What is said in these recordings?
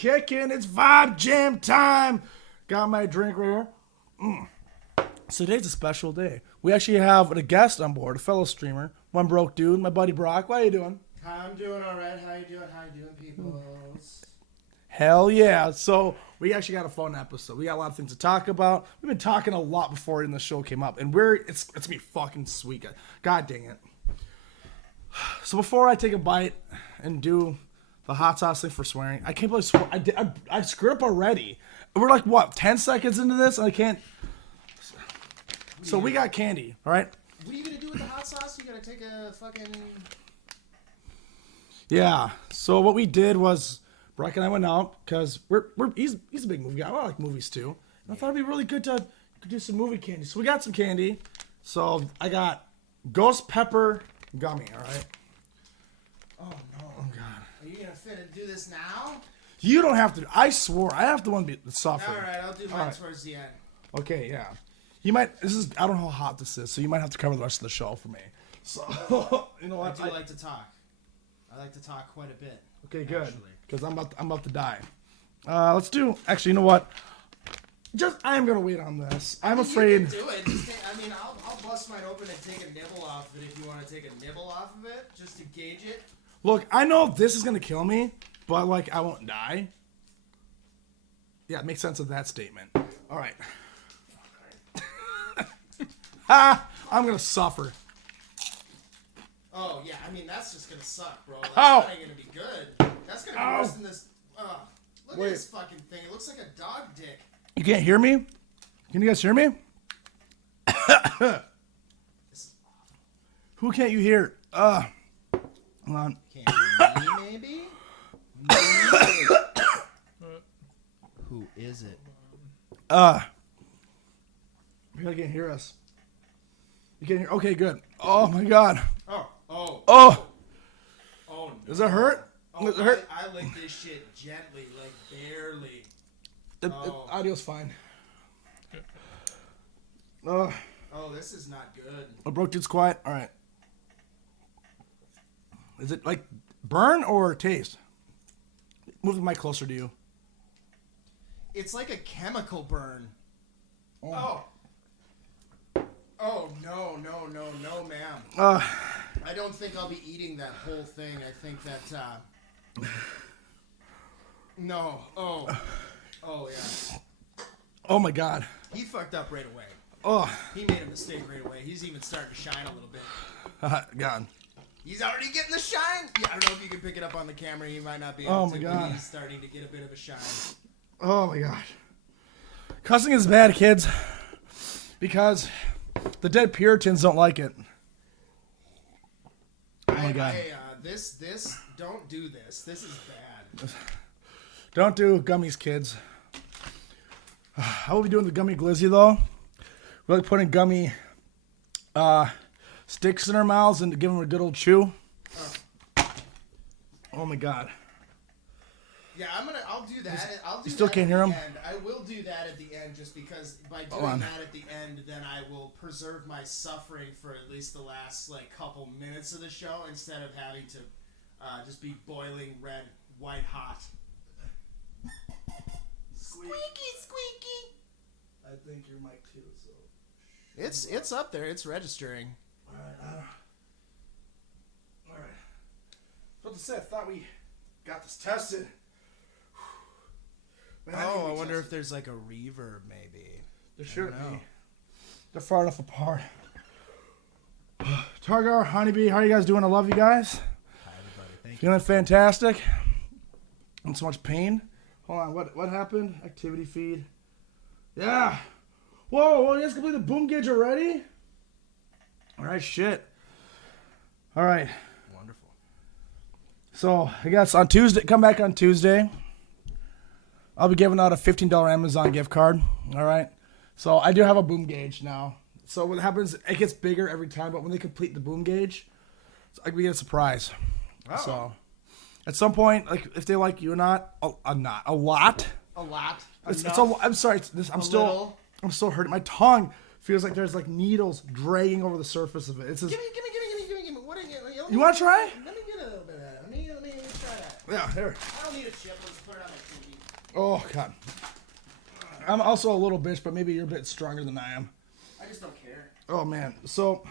kicking. It's vibe jam time. Got my drink right here. So today's a special day. We actually have a guest on board, a fellow streamer, one broke dude, my buddy Brock. What are you doing? I'm doing all right. How you doing? How you doing, people? Hell yeah. So we actually got a fun episode. We got a lot of things to talk about. We've been talking a lot before the show came up, and it's gonna be fucking sweet. God dang it. So before I take a bite and do the hot sauce thing for swearing, I can't believe I screwed up already. We're like, what, 10 seconds into this? And I can't. So we got candy, all right? What are you going to do with the hot sauce? You going to take a fucking... Yeah. So what we did was, Brock and I went out, because he's a big movie guy. I like movies, too. And I thought it'd be really good to do some movie candy. So we got some candy. So I got ghost pepper gummy, all right? Oh, no. Oh, God. Are you going to fit and do this now? You don't have to. I swore. I have to one to suffer. All right, I'll do mine towards the end. Okay, yeah. You might. I don't know how hot this is, so you might have to cover the rest of the show for me. So you know what? I do like to talk. I like to talk quite a bit. Okay, good. Because I'm about to die. Let's do. Actually, you know what? I am gonna wait on this. I'm afraid. You can do it. I'll bust mine open and take a nibble off of it if you want to take a nibble off of it, just to gauge it. Look, I know this is gonna kill me, but like I won't die. Yeah, it makes sense of that statement. All right. I'm gonna suffer. Oh yeah, that's just gonna suck, bro. That's not gonna be good. That's gonna be worse than this. Look at this fucking thing. It looks like a dog dick. You can't hear me? Can you guys hear me? Who can't you hear? Hold on. Can't hear me, maybe? Who is it? You can't hear us. You can't hear. Okay, good. Oh my God. Oh. No. Does it hurt? Does it hurt? I lick this shit gently, like barely. The audio's fine. Oh, this is not good. Oh, broke dude's quiet. All right. Is it like burn or taste? Move the mic closer to you. It's like a chemical burn. Oh no, ma'am. I don't think I'll be eating that whole thing. I think that no. Oh yeah. Oh my God. He fucked up right away. Oh. He made a mistake right away. He's even starting to shine a little bit. God. He's already getting the shine. Yeah, I don't know if you can pick it up on the camera. He might not be able Oh to. my God. But he's starting to get a bit of a shine. Oh my gosh. Cussing is bad, kids. Because the dead Puritans don't like it. Oh my God. Don't do this. This is bad. Don't do gummies, kids. How are we doing the gummy glizzy, though? We're like putting gummy sticks in our mouths and giving them a good old chew. Oh my God. Yeah, I'll do that. You still can't hear them? I will do that at the end just because by doing that at the end, then I will preserve my suffering for at least the last couple minutes of the show instead of having to just be boiling red, white hot. Squeaky. I think your mic too, so. It's up there. It's registering. All right. What to say? I thought we got this tested. Man, I wonder if there's like a reverb maybe. There should be. They're far enough apart. Targar, Honeybee, how are you guys doing? I love you guys. Hi everybody. Thank you. Feeling fantastic. In so much pain. Hold on, what happened? Activity feed. Yeah. Whoa, you guys completed the boom gauge already? Alright, shit. Alright. Wonderful. So, I guess on Tuesday, come back on Tuesday. I'll be giving out a $15 Amazon gift card. Alright. So, I do have a boom gauge now. So, what happens, it gets bigger every time, but when they complete the boom gauge, we get a surprise. Oh. So, at some point, if they like you or not, a lot. A lot. I'm sorry. I'm still hurting. My tongue feels like there's needles dragging over the surface of it. It's just, Give me. What are you want to try? Let me get a little bit of that. Let me try that. Yeah, here. I don't need a chip. Let's put it on my TV. Oh, God. I'm also a little bitch, but maybe you're a bit stronger than I am. I just don't care. Oh, man. So,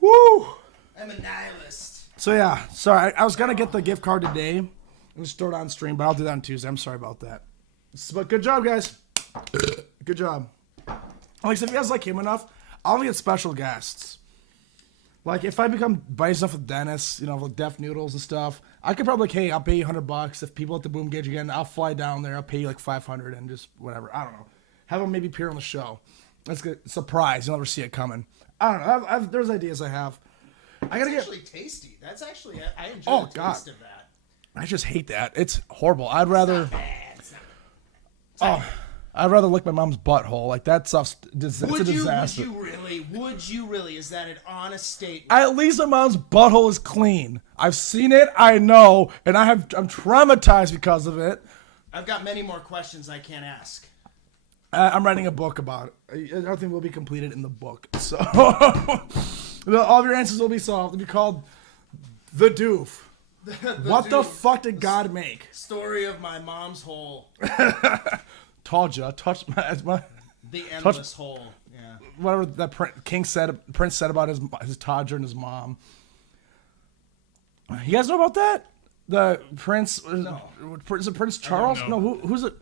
woo! I'm a nihilist. So, yeah. Sorry, I was going to get the gift card today and just throw it on stream, but I'll do that on Tuesday. I'm sorry about that. But good job, guys. Good job. Like I said, if you guys like him enough, I'll get special guests. Like, if I become buddies enough with Dennis, you know, with Deaf Noodles and stuff, I could probably, like, hey, I'll pay you $100. If people at the Boom Gauge again, I'll fly down there. I'll pay you like $500 and just whatever. I don't know. Have them maybe appear on the show. That's good. Surprise. You'll never see it coming. I don't know. I've there's ideas I have. I gotta It's get. actually tasty. That's actually, I enjoy the taste of that. I just hate that. It's horrible. I'd rather. It's not bad. It's not, I'd rather lick my mom's butthole. Like, that stuff's it's a would disaster. Would you really? Is that an honest statement? At least my mom's butthole is clean. I've seen it. I know, and I'm traumatized because of it. I've got many more questions I can't ask. I'm writing a book about it. Everything will be completed in the book. So all of your answers will be solved. It'll be called The Doof. What the fuck did God make? Story of my mom's hole. Told ya. Touched my The endless hole. Yeah. whatever that Prince said about his Todger and his mom. You guys know about that? The Prince? No. Is it Prince Charles? No. Who's it?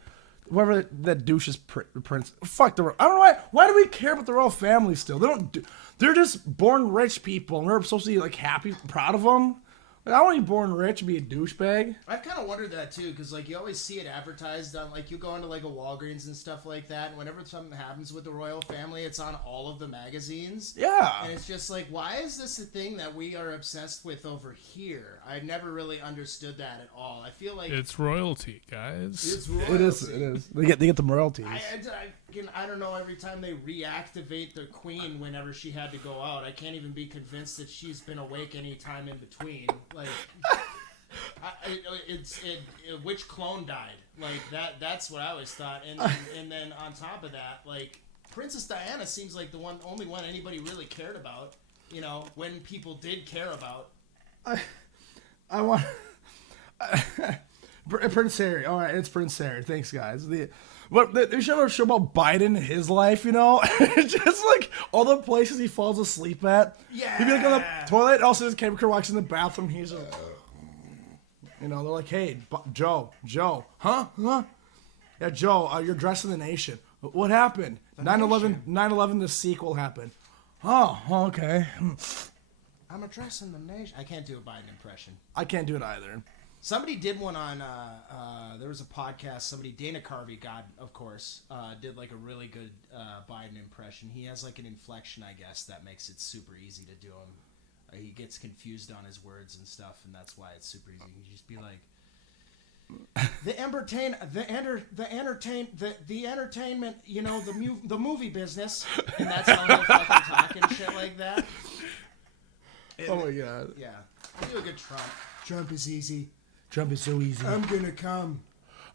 Whoever that douche is Prince. Fuck the. I don't know why. Why do we care about the royal family still? They don't. They're just born rich people, and we're supposed to be like happy, proud of them. Like, I want to be born rich and be a douchebag. I've kind of wondered that too, because like you always see it advertised on, like, you go into like a Walgreens and stuff like that, and whenever something happens with the royal family, it's on all of the magazines. Yeah. And it's just like, why is this a thing that we are obsessed with over here? I never really understood that at all. I feel like It's royalty, guys. it's royalty. It is. It is. They get the royalties. I don't know, every time they reactivate the queen whenever she had to go out, I can't even be convinced that she's been awake any time in between. Like, which clone died? Like, that's what I always thought. And then on top of that, like, Princess Diana seems like the only one anybody really cared about, you know, when people did care about. I want Prince Harry. All right, it's Prince Harry. Thanks, guys. They should have a show about Biden and his life, you know? Just like all the places he falls asleep at. Yeah. He'd be like on the toilet. Also, his camera crew walks in the bathroom. He's like, you know, they're like, hey, Joe, huh? Yeah, Joe, you're dressing the nation. What happened? 9/11, the sequel happened. Oh, okay. I'm addressing the nation. I can't do a Biden impression. I can't do it either. Somebody did one on, there was a podcast, Dana Carvey, God, of course, did like a really good Biden impression. He has like an inflection, I guess, that makes it super easy to do him. He gets confused on his words and stuff, and that's why it's super easy. You just be like, the entertainment, you know, the movie business, and that's how he'll fucking talk and shit like that. And, oh my God. Yeah. I do a good Trump. Trump is easy. Trump is so easy. I'm gonna come.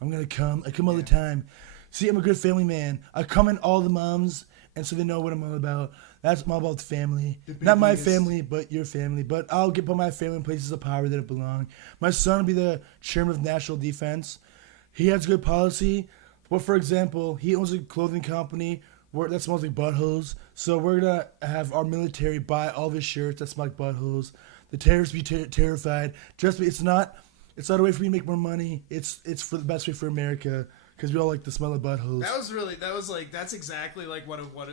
I come all the time. See, I'm a good family man. I come in all the moms, and so they know what I'm all about. That's all about the family. Not my family, but your family. But I'll put my family in places of power that it belong. My son will be the chairman of national defense. He has good policy. But for example, he owns a clothing company that smells like buttholes. So we're going to have our military buy all of his shirts that smell like buttholes. The terrorists be terrified. Trust me, it's not a way for me to make more money. It's for the best way for America, because we all like the smell of buttholes. That's exactly like what one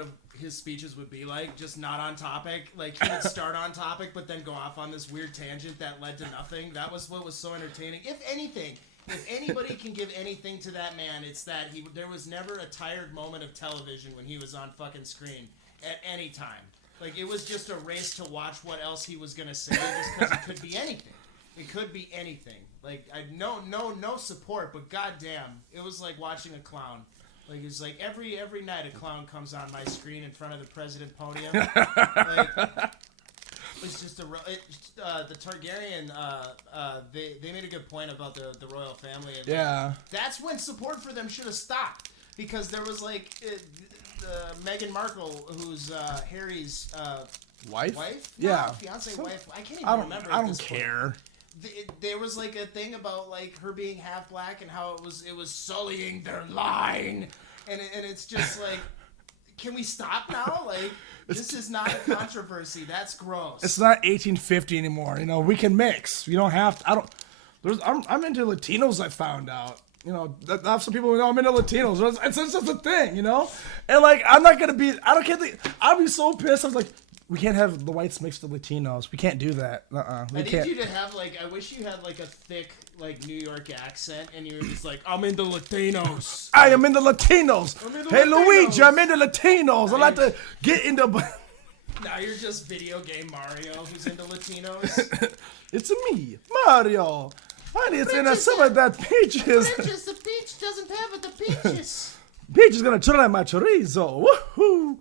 of his speeches would be like, just not on topic. Like, he would start on topic, but then go off on this weird tangent that led to nothing. That was what was so entertaining. If anything, if anybody can give anything to that man, it's that there was never a tired moment of television when he was on fucking screen at any time. Like, it was just a race to watch what else he was gonna say, just because it could be anything. It could be anything. Like, no support, but goddamn, it was like watching a clown. Like, it's like every night a clown comes on my screen in front of the president podium. Like, it's just the Targaryen. They made a good point about the royal family. And yeah, that's when support for them should have stopped, because there was like Meghan Markle, who's Harry's wife. No, Yeah, fiance, wife. I can't even remember. I don't care. there was like a thing about like her being half black and how it was sullying their line, and it's just like, can we stop now? Like, this is not a controversy. That's gross. It's not 1850 anymore. You know, we can mix. You don't have to. I'm into Latinos. I found out. You know, that some people know I'm into Latinos. It's just a thing, you know? And, like, I'm not going to be... I'll be so pissed. I was like, we can't have the whites mixed with Latinos. We can't do that. I need you to have, like... I wish you had, like, a thick, like, New York accent, and you were just like, I'm into Latinos. I am into Latinos. Hey, Luigi, I'm into Latinos. I like to get into... Now you're just video game Mario who's into Latinos. It's me, Mario. Honey, it's in some of that peaches. Princess, the peach doesn't have it, the peaches. Peach is gonna try my chorizo. Woohoo!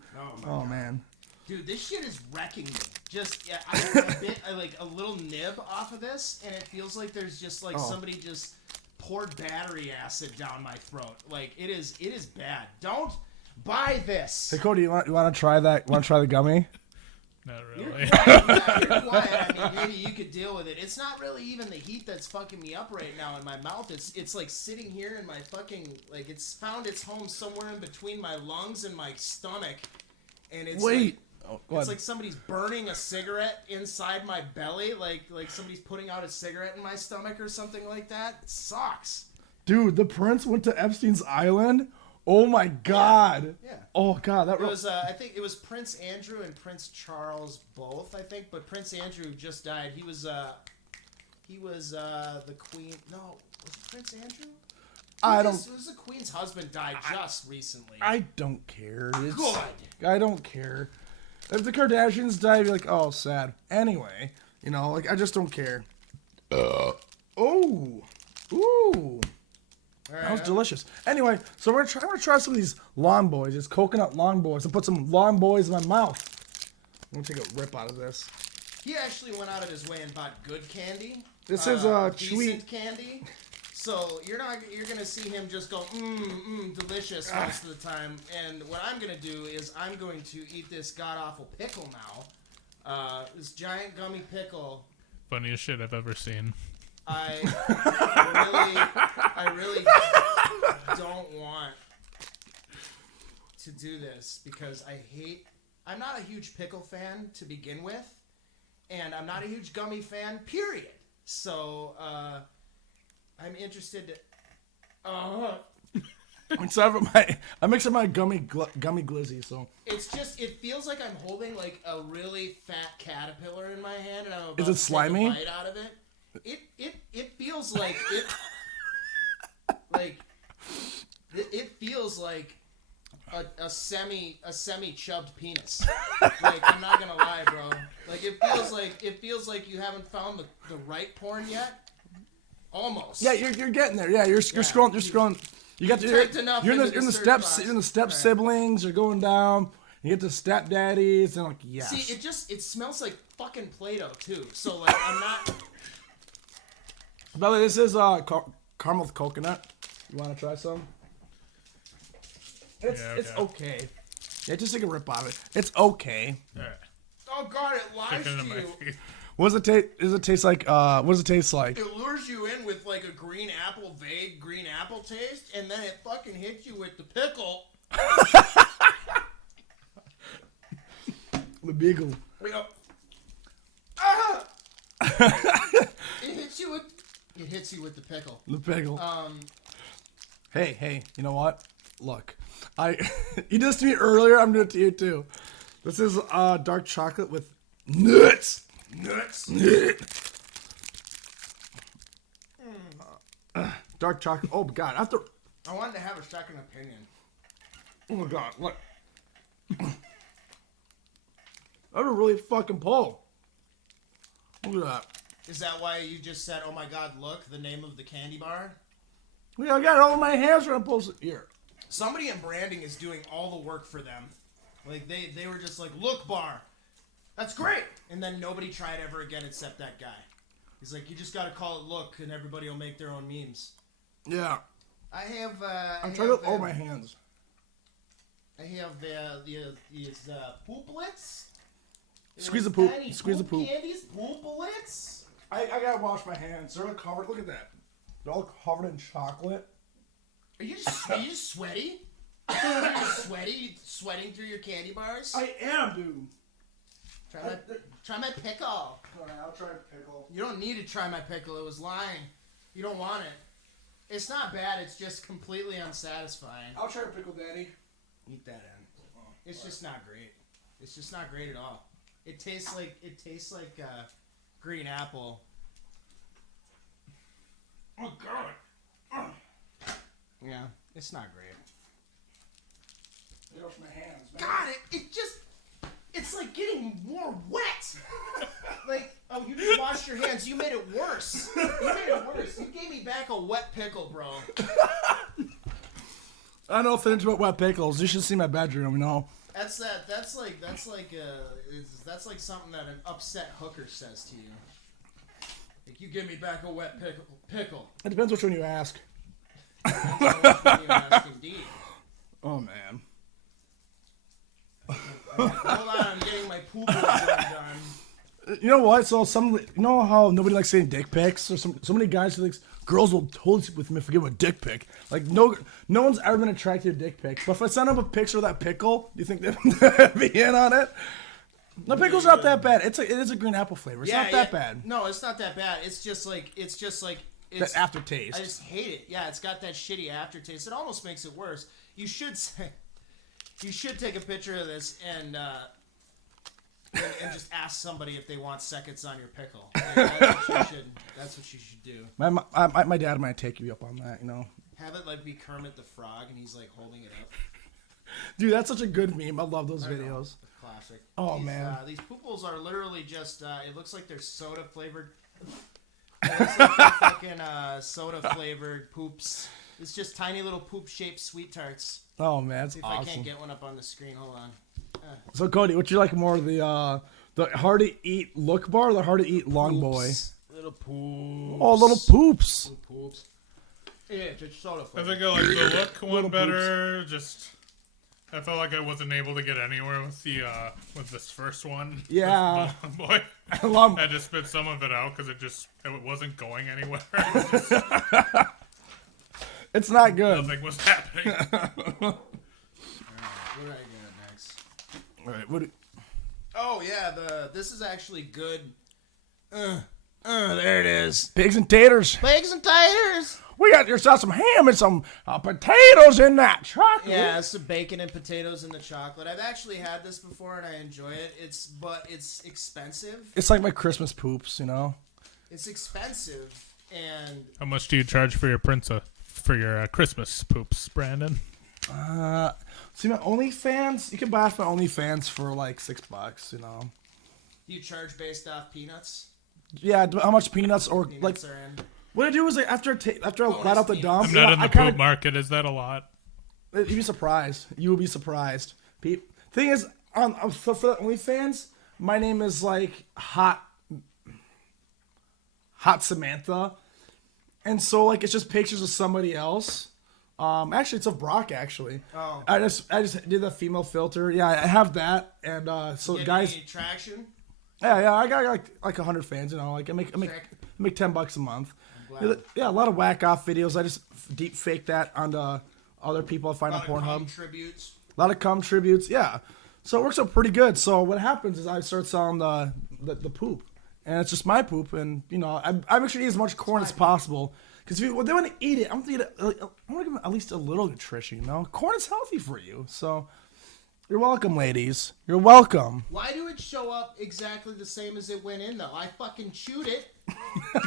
Oh man. Dude, this shit is wrecking me. Just, yeah, I bit like a little nib off of this, and it feels like there's just like somebody just poured battery acid down my throat. Like, it is bad. Don't buy this. Hey Cody, you want to try that? Want to try the gummy? Not You're really. quiet. I mean, maybe you could deal with it. It's not really even the heat that's fucking me up right now in my mouth. It's like sitting here in my fucking, like, it's found its home somewhere in between my lungs and my stomach. And it's it's like somebody's burning a cigarette inside my belly, like somebody's putting out a cigarette in my stomach or something like that. It sucks. Dude, the prince went to Epstein's Island. Oh my God! Yeah. Oh God, that was. I think it was Prince Andrew and Prince Charles both. I think, but Prince Andrew just died. He was the Queen. No, was it Prince Andrew? It was the Queen's husband died just recently. I don't care. Good. I don't care. If the Kardashians die, I'd be like, oh, sad. Anyway, you know, like I just don't care. Oh. Ooh. That was delicious. Anyway, so I'm gonna try some of these long boys. It's coconut long boys. And put some long boys in my mouth. I'm gonna take a rip out of this. He actually went out of his way and bought good candy. This is decent candy. So you're gonna see him just go delicious most of the time. And what I'm gonna do is I'm going to eat this god awful pickle now. This giant gummy pickle. Funniest shit I've ever seen. I really don't want to do this because I'm not a huge pickle fan to begin with, and I'm not a huge gummy fan, period. So, I'm interested to... I'm mixing my gummy glizzy, so... It feels like I'm holding, like, a really fat caterpillar in my hand, and I'm about Is it to slimy? take a bite out of it. It feels like it feels like a semi chubbed penis. Like, I'm not gonna lie, bro. Like, it feels like you haven't found the right porn yet. Almost. Yeah, you're getting there. Yeah, you're scrolling. You got you're in the step siblings. You're going down. You get the stepdaddies and like yes. See, it smells like fucking Play-Doh too. So like I'm not. By the way, this is caramel with coconut. You want to try some? It's okay. Yeah, just take a rip out of it. It's okay. All right. Oh God, it lies to you. What does it taste? Does it taste like? What does it taste like? It lures you in with like a vague green apple taste, and then it fucking hits you with the pickle. The bagel. We go. Ah! It hits you with the pickle. The pickle. Hey, you know what? Look, you did this to me earlier. I'm doing it to you too. This is dark chocolate with nuts. Dark chocolate. Oh God! I wanted to have a second opinion. Oh my God! Look. That's a really fucking pull. Look at that. Is that why you just said, "Oh my God, look"? The name of the candy bar. Yeah, I got it all in my hands when I pull it here. Somebody in branding is doing all the work for them. Like they were just like, "Look, bar, that's great," and then nobody tried ever again except that guy. He's like, "You just got to call it look, and everybody will make their own memes." Yeah. I'm trying to hold my hands. I have these pooplets. Squeeze the poop. Tiny Squeeze the poop. Candies, pooplets. I gotta wash my hands. They're all covered. Look at that. They're all covered in chocolate. Are you just sweaty? Are you sweating through your candy bars? I am, dude. Try my pickle. Alright, I'll try a pickle. You don't need to try my pickle. It was lying. You don't want it. It's not bad. It's just completely unsatisfying. I'll try a pickle, Daddy. Eat that in. It's just not great. It's just not great at all. It tastes like green apple. Oh God. Yeah, it's not great. Get off my hands, man. God, it's like getting more wet. Like, oh, you just washed your hands. You made it worse. You gave me back a wet pickle, bro. I don't know if it's about wet pickles. You should see my bedroom, you know. That's like something that an upset hooker says to you. Like, you give me back a wet pickle. It depends which one you ask. Indeed. Oh, man. Hold on, I'm getting my poop done. You know what? So you know how nobody likes saying dick pics? Or so many guys who think girls will totally sleep with me if I give them a dick pic. Like no one's ever been attracted to dick pics. But if I send them a picture of that pickle, do you think they'd be in on it? The pickle's not that bad. It is a green apple flavor. It's not that bad. No, it's not that bad. It's just like That aftertaste. I just hate it. Yeah, it's got that shitty aftertaste. It almost makes it worse. You should take a picture of this and just ask somebody if they want seconds on your pickle. Like, that's what you should do. My dad might take you up on that, you know. Have it like be Kermit the Frog and he's like holding it up. Dude, that's such a good meme. I love those videos. Classic. Oh, man. These pooples are literally just, it looks like they're soda flavored. It looks like they're fucking soda flavored poops. It's just tiny little poop shaped sweet tarts. Oh, man, that's See if awesome. I can't get one up on the screen. Hold on. So, Cody, would you like more of the hard to eat look bar or the hard to eat long boy? Little poops. Oh, little poops. Little poops. Yeah, just soda I flavored. think I like the look one better. Just I felt like I wasn't able to get anywhere with this first one. Yeah. The boy. Long- I had to spit some of it out because it wasn't going anywhere. It's not good. Nothing was happening. What did I get next? All right, Oh yeah, this is actually good. There it is. pigs and taters. Pigs and taters. We got yourself some ham and some potatoes in that chocolate. Yeah, some bacon and potatoes in the chocolate. I've actually had this before and I enjoy it. But it's expensive. It's like my Christmas poops, you know. It's expensive and How much do you charge for your Christmas poops, Brandon? See my OnlyFans. You can buy off my OnlyFans for like $6, you know. you charge based off peanuts. Yeah, how much peanuts or Peanuts like are in. what I do is like after I let out the dump. I'm not in the I poop kinda, market. Is that a lot? You'd be surprised. You will be surprised. Thing is, for the OnlyFans, my name is like Hot Samantha, and so like it's just pictures of somebody else. Actually, it's of Brock. Actually, Oh. I just did the female filter. Yeah, I have that, and so Get guys, any traction? yeah, I got like 100 fans. You know, like I make $10 a month. glad. Yeah, a lot of whack off videos. I just deep fake that onto other people I find on Pornhub. Tributes. A lot of cum tributes, yeah. So it works out pretty good. So what happens is I start selling the poop, and it's just my poop, and you know I make sure to eat as much corn as possible. Because if they want to eat it, I want to give them at least a little nutrition. You know, corn is healthy for you. So you're welcome, ladies. You're welcome. Why do it show up exactly the same as it went in, though? I fucking chewed it.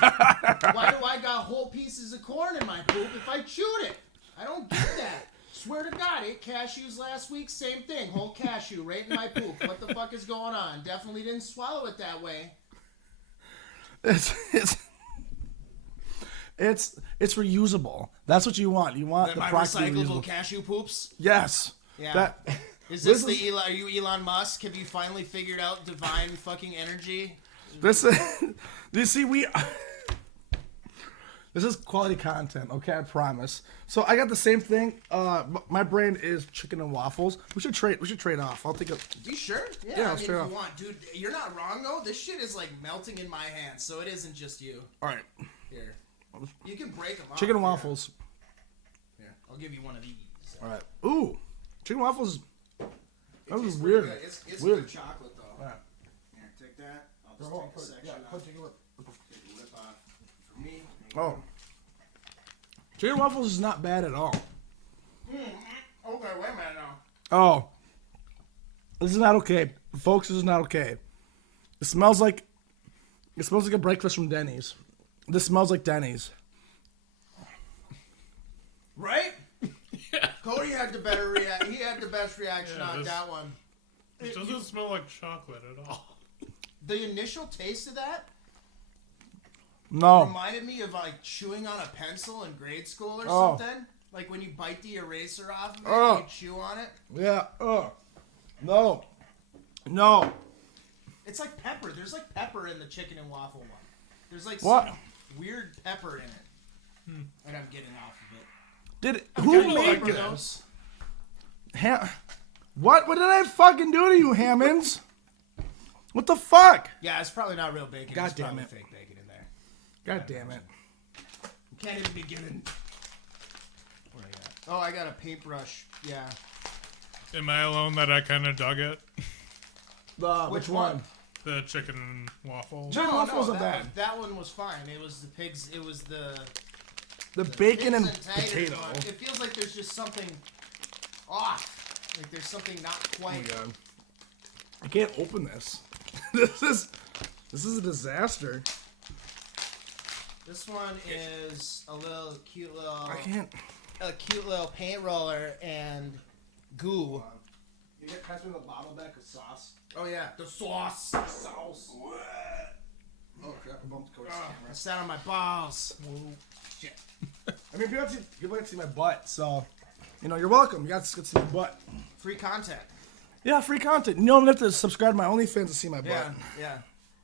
Why do I got whole pieces of corn in my poop if I chewed it? I don't get that. Swear to God, ate cashews last week, same thing. Whole cashew right in my poop. What the fuck is going on? Definitely didn't swallow it that way. It's reusable. That's what you want. You want Then the my product to be recyclable reusable. cashew poops? Yes. Yeah. Is this this is- are you Elon Musk? Have you finally figured out divine fucking energy? This you see This is quality content, okay? I promise. So I got the same thing. My brand is chicken and waffles. We should trade off. I'll take a. You sure? Yeah, I mean, if straight you off. want, dude. You're not wrong though. This shit is like melting in my hands, so it isn't just you. All right. Here, you can break them up. Chicken and waffles. Here, I'll give you one of these. All right. Ooh, chicken and waffles. That was tastes weird. pretty good. It's Weird. good chocolate though. All right. Here, take that. I'll just take a section off. Take a whip off for me. Oh. Chicken and waffles is not bad at all. Okay, wait a minute now. Oh. This is not okay. Folks, this is not okay. It smells like a breakfast from Denny's. This smells like Denny's. Right? Cody had the better he had the best reaction on that one. It doesn't smell like chocolate at all. The initial taste of that No. reminded me of like chewing on a pencil in grade school or Oh. something. Like when you bite the eraser off of it Oh. and you chew on it. Yeah. No. No. It's like pepper. There's like pepper in the chicken and waffle one. There's like What? some weird pepper in it. And I'm getting off of it. Who kinda made like this? What? What did I fucking do to you, Hammonds? What the fuck? Yeah, it's probably not real bacon. God It's damn probably it. fake bacon in there. God damn it. You can't even be given. What do I got? Oh, I got a paintbrush. Yeah. Am I alone that I kind of dug it? Which one? The chicken and waffle. Chicken and waffles are bad. That one was fine. It was the pigs. It was the Bacon and pigs taters potato. one. It feels like there's just something off. Like there's something not Oh quite. my god. I can't open this. This is a disaster. This one is a little cute little. I can't. A cute little paint roller and goo. You get pass me the bottle back of sauce. Oh yeah, the sauce. Sauce. Oh crap! I bumped Cody's camera. I sat on my balls. Shit. I mean, people get to see my butt, so you're welcome. You guys get to see my butt. Free content. Yeah, free content. You don't have to subscribe to my OnlyFans to see my butt. Yeah, yeah.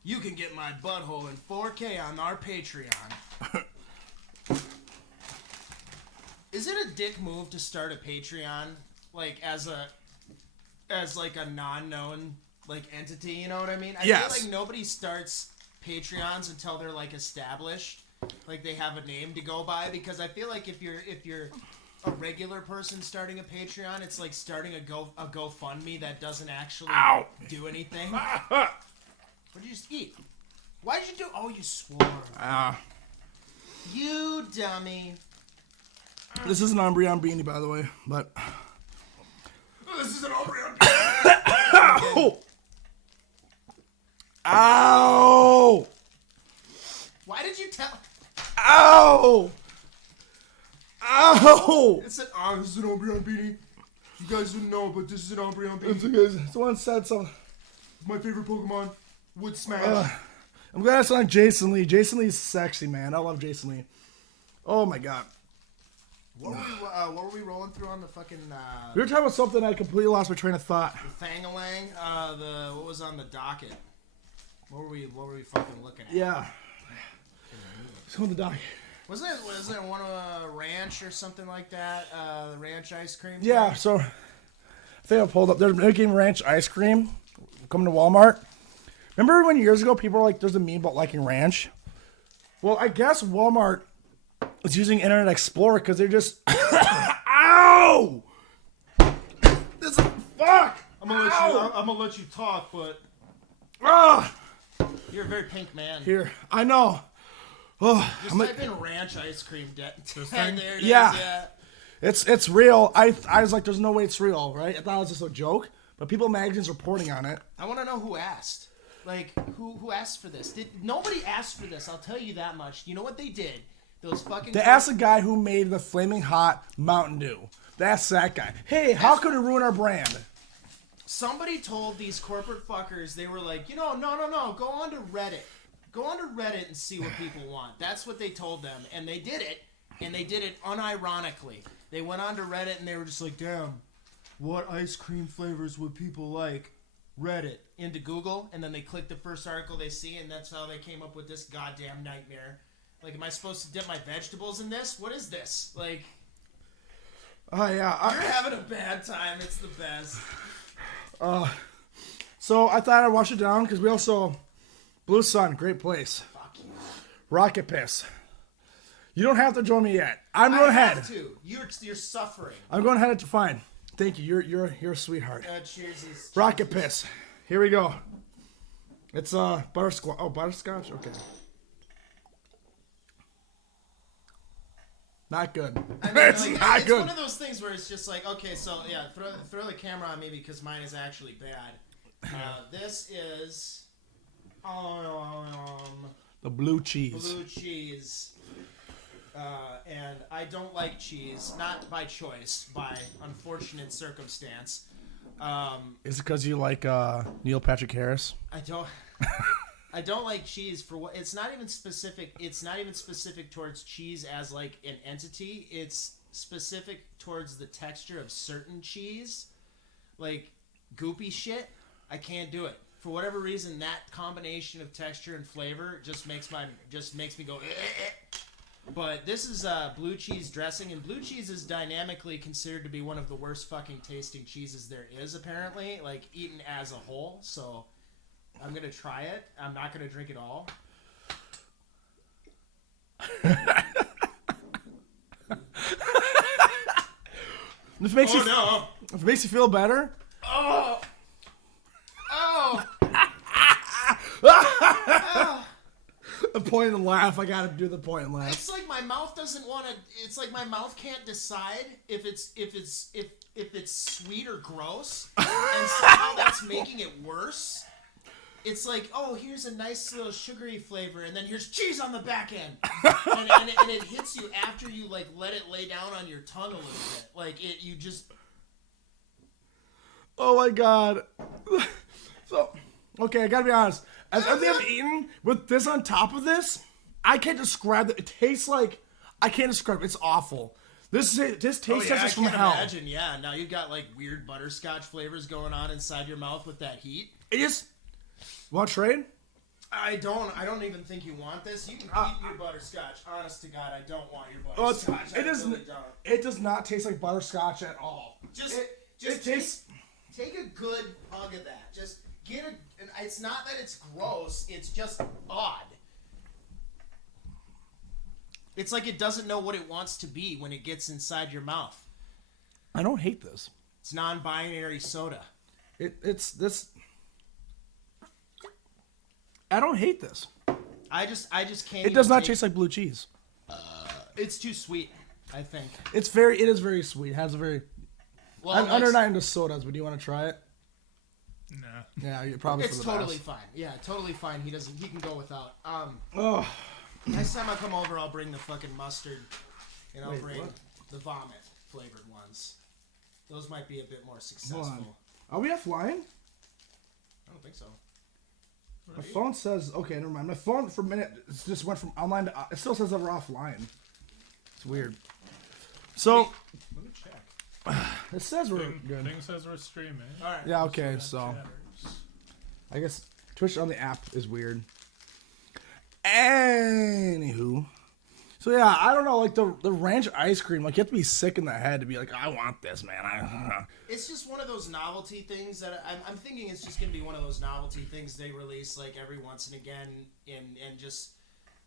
You can get my butthole in 4K on our Patreon. Is it a dick move to start a Patreon like as like a non-known like entity? You know what I mean? I Yes. feel like nobody starts Patreons until they're like established, like they have a name to go by. Because I feel like if you're a regular person starting a Patreon, it's like starting a GoFundMe that doesn't actually do anything. What did you just eat? Why did you do? Oh, you swore. You dummy. This is an Umbreon beanie, by the way, but. This is an Umbreon. Ow! Ow! Why did you tell? Ow! Ow! It's an this is an Umbreon beanie. You guys didn't know, but this is an Umbreon beanie. Someone said something. My favorite Pokemon. Would smash. I'm glad I sound like Jason Lee. Jason Lee's sexy, man. I love Jason Lee. Oh my god. What were we rolling through on the fucking We were talking about something I completely lost my train of thought. Thangalang? What was on the docket? What were we fucking looking at? Yeah. So the doc. Wasn't it one of a ranch or something like that? The ranch ice cream? Yeah, thing? so I think I pulled up. They're making ranch ice cream. Coming to Walmart. Remember when years ago people were like, there's a meme about liking ranch? Well, I guess Walmart is using Internet Explorer because they're just. Ow! This is. Fuck! I'm gonna let you talk, but Ah! you're a very pink man. Here, I know. Oh, Just type in ranch ice cream. This thing? There it Yeah. is, yeah. it's real. I was like, there's no way it's real, right? I thought it was just a joke, but People Magazine's reporting on it. I want to know who asked. Like, who asked for this? Nobody asked for this, I'll tell you that much. You know what they did? Those fucking... They asked the guy who made the Flaming Hot Mountain Dew. That's that guy. Hey, how could it ruin our brand? Somebody told these corporate fuckers, they were like, no, go on to Reddit. Go on to Reddit and see what people want. That's what they told them. And they did it. And they did it unironically. They went on to Reddit and they were just like, damn, what ice cream flavors would people like? Reddit. Into Google. And then they click the first article they see. And that's how they came up with this goddamn nightmare Like, am I supposed to dip my vegetables in this? What is this? Like, oh yeah, you're having a bad time. It's the best. So I thought I'd wash it down because we also Blue Sun, great place. Fuck you. Rocket Piss. You don't have to join me yet. I'm going I ahead. have to. You're suffering. I'm going ahead to fine. Thank you. You're a sweetheart. Cheers. Rocket Piss. Here we go. It's butterscotch. Oh, butterscotch. Okay. Not good. I mean, It's like, not it's good. one of those things where it's just like, okay, so yeah, throw the camera on me because mine is actually bad. This is The blue cheese. blue cheese, and I don't like cheese, not by choice, by unfortunate circumstance. Is it because you like Neil Patrick Harris? I don't like cheese for what it's not even specific. It's not even specific towards cheese as like an entity. It's specific towards the texture of certain cheese, like goopy shit. I can't do it for whatever reason. That combination of texture and flavor just makes me go. But this is blue cheese dressing, and blue cheese is dynamically considered to be one of the worst fucking tasting cheeses there is. Apparently, like eaten as a whole. So. I'm going to try it. I'm not going to drink it all. If it makes you feel better. Oh! The point and laugh. I gotta do the point and laugh. It's like my mouth doesn't want to. It's like my mouth can't decide if it's sweet or gross, and somehow that's making it worse. It's like, oh, here's a nice little sugary flavor, and then here's cheese on the back end, and it hits you after you like let it lay down on your tongue a little bit. Like you just. Oh my god. So, okay, I gotta be honest. As everything I've eaten with this on top of this, I can't describe it. It tastes like I can't describe it. It's awful. This tastes just from hell. Imagine, yeah. Now you've got like weird butterscotch flavors going on inside your mouth with that heat. It just. Want to trade? I don't even think you want this. You can keep your butterscotch. Honest to God, I don't want your butterscotch. It does not taste like butterscotch at all. Take a good hug of that. Just get it. It's not that it's gross. It's just odd. It's like it doesn't know what it wants to be when it gets inside your mouth. I don't hate this. It's non-binary soda. It's this. I don't hate this. I just can't. It does not taste like blue cheese. It's too sweet, I think. It is very sweet. It has a very. Well, I'm under 9 into sodas, but do you want to try it? No. Yeah, you're probably. It's for the totally best. fine. Yeah, totally fine. He can go without. Oh. Next time I come over, I'll bring the fucking mustard, and I'll bring what? the vomit flavored ones. Those might be a bit more Hold successful. on. Are we offline? I don't think so. My phone says okay. Never mind. My phone for a minute just went from online to. It still says that we're offline. It's weird. So Let me check. it says we're good. Thing says we're streaming. All right. Yeah. Okay. So Chatters. I guess Twitch on the app is weird. Anywho, so yeah, I don't know, like the ranch ice cream, like you have to be sick in the head to be like, I want this, man. It's just one of those novelty things that I'm thinking it's just gonna be one of those novelty things they release like every once and again, and just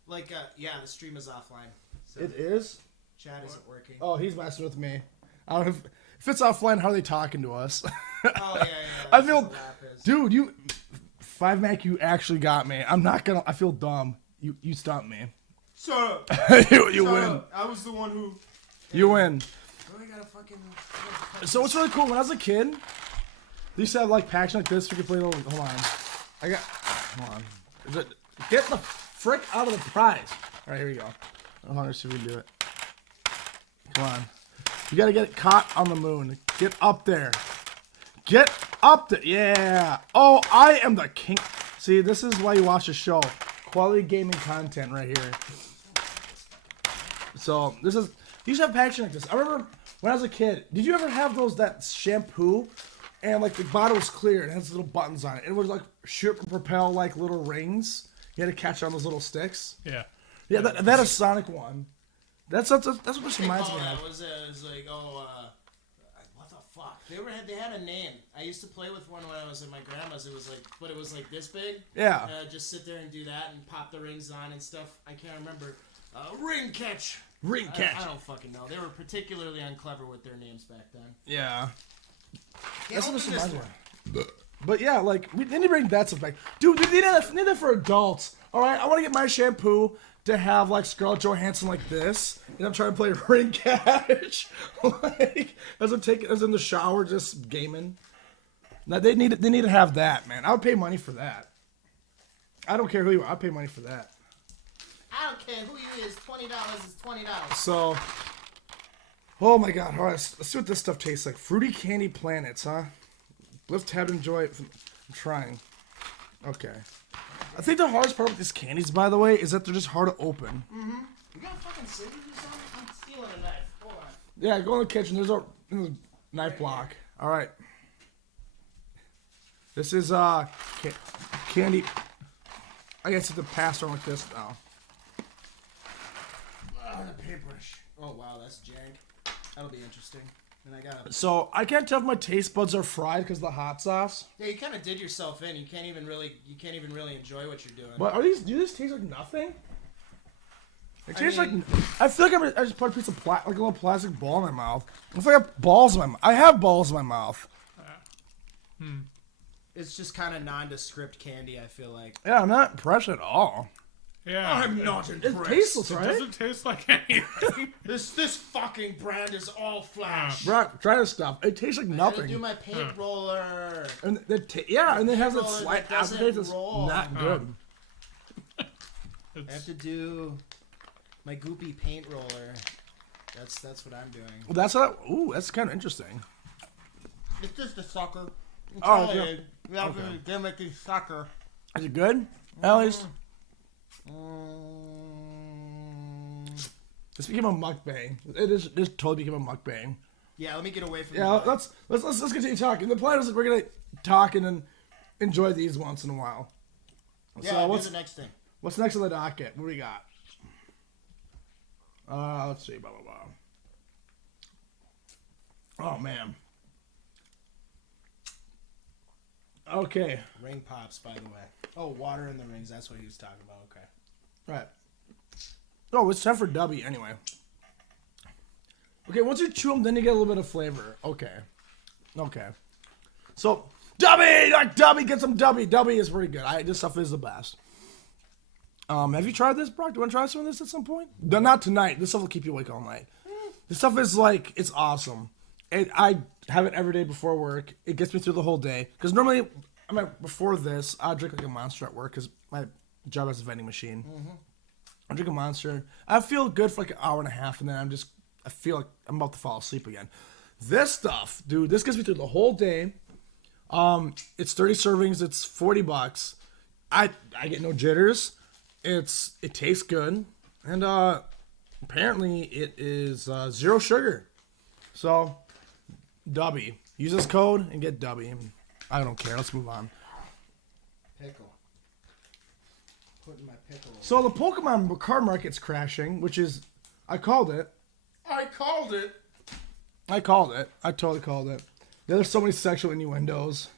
like yeah, the stream is offline. So It is. chat isn't working. Oh, he's messing with me. I don't know if it's offline. How are they talking to us? Oh yeah. I that's feel, what the lap is. dude, you 5 Mac, you actually got me. I'm not gonna. I feel dumb. You stumped me. So you win. I was the one who. You win. Oh, I gotta fucking. So what's really cool, when I was a kid, they used to have like packs like this. We could play a little. Hold on. Hold on. Get the frick out of the prize. All right, here we go. Hold on, let's see if we can do it. Come on. You gotta get caught on the moon. Get up there. Get up there. Yeah. Oh, I am the king. See, this is why you watch the show. Quality gaming content right here. So this is. You used to have packs like this. I remember when I was a kid. Did you ever have that shampoo, and like the bottle was clear and it has little buttons on it? It was like shoot and propel like little rings. You had to catch on those little sticks. Yeah. Yeah, that a Sonic one. That's what this reminds me That of. was like what the fuck? They had a name. I used to play with one when I was at my grandma's. It was like this big. Yeah. Just sit there and do that and pop the rings on and stuff. I can't remember. Ring catch. Ring catch. I don't fucking know. They were particularly unclever with their names back then. Yeah. That's what this one. But yeah, like we need to bring that stuff back, dude. They need that for adults. All right, I want to get my shampoo to have like Scarlett Johansson like this, and I'm trying to play ring catch, like as in the shower just gaming. Now they need to have that, man. I would pay money for that. I don't care who you are. I'd pay money for that. I don't care who you is. $20 is $20. So, oh my god, all right, let's see what this stuff tastes like. Fruity Candy Planets, huh? Lift tab, enjoy it. I'm trying. Okay. I think the hardest part with these candies, by the way, is that they're just hard to open. Mm-hmm. You got fucking scissors or something? I'm stealing a knife. Hold on. Yeah, go in the kitchen. There's a knife block. All right. This is candy. I guess it's a pass on like this now. The paintbrush. Oh wow, that's jank. That'll be interesting. And I got. So I can't tell if my taste buds are fried because of the hot sauce. Yeah, you kind of did yourself in. You can't even really enjoy what you're doing. But do these taste like nothing? It tastes like. I feel like I just put a piece of like a little plastic ball in my mouth. I feel like I have balls in my mouth. I have balls in my mouth. It's just kind of nondescript candy. I feel like. Yeah, I'm not impressed at all. Yeah. I'm not It's impressed. tasteless, It right? doesn't taste like anything. This fucking brand is all flash. Right, try this stuff. It tastes like I nothing. do my paint roller. And and it has that roller slight that doesn't aftertaste that's roll. not good. I have to do my goopy paint roller. That's what I'm doing. Well, that's kind of interesting. It's just a sucker. Oh, You okay. have to gimmicky sucker. Is it good? At least this became a mukbang. This totally became a mukbang. Yeah, let me get away from. Yeah, the let's continue talking. The plan is that we're gonna talk and then enjoy these once in a while. Yeah, So what's the next thing? what's next on the docket? What do we got? Let's see. Blah blah blah. Oh man. Okay. Ring pops, by the way. Oh, water in the rings. That's what he was talking about. Okay. Right. Oh, it's time for Dubby anyway. Okay, once you chew them, then you get a little bit of flavor. Okay. Okay. So, Dubby! Like Dubby, get some Dubby. Dubby is pretty good. This stuff is the best. Have you tried this, Brock? Do you want to try some of this at some point? No, not tonight. This stuff will keep you awake all night. This stuff is like, it's awesome. I have it every day before work. It gets me through the whole day. Because normally, before this, I'll drink like a Monster at work because my job has a vending machine. Mm-hmm. I drink a Monster. I feel good for like an hour and a half, and then I feel like I'm about to fall asleep again. This stuff, dude, this gets me through the whole day. It's 30 servings. It's $40. I get no jitters. It tastes good, and apparently it is 0 sugar. So, Dubby. Use this code and get Dubby. I don't care. Let's move on. Pickle. Putting my pickle. So the Pokemon card market's crashing, which is, I called it. I called it. I totally called it. There's so many sexual innuendos.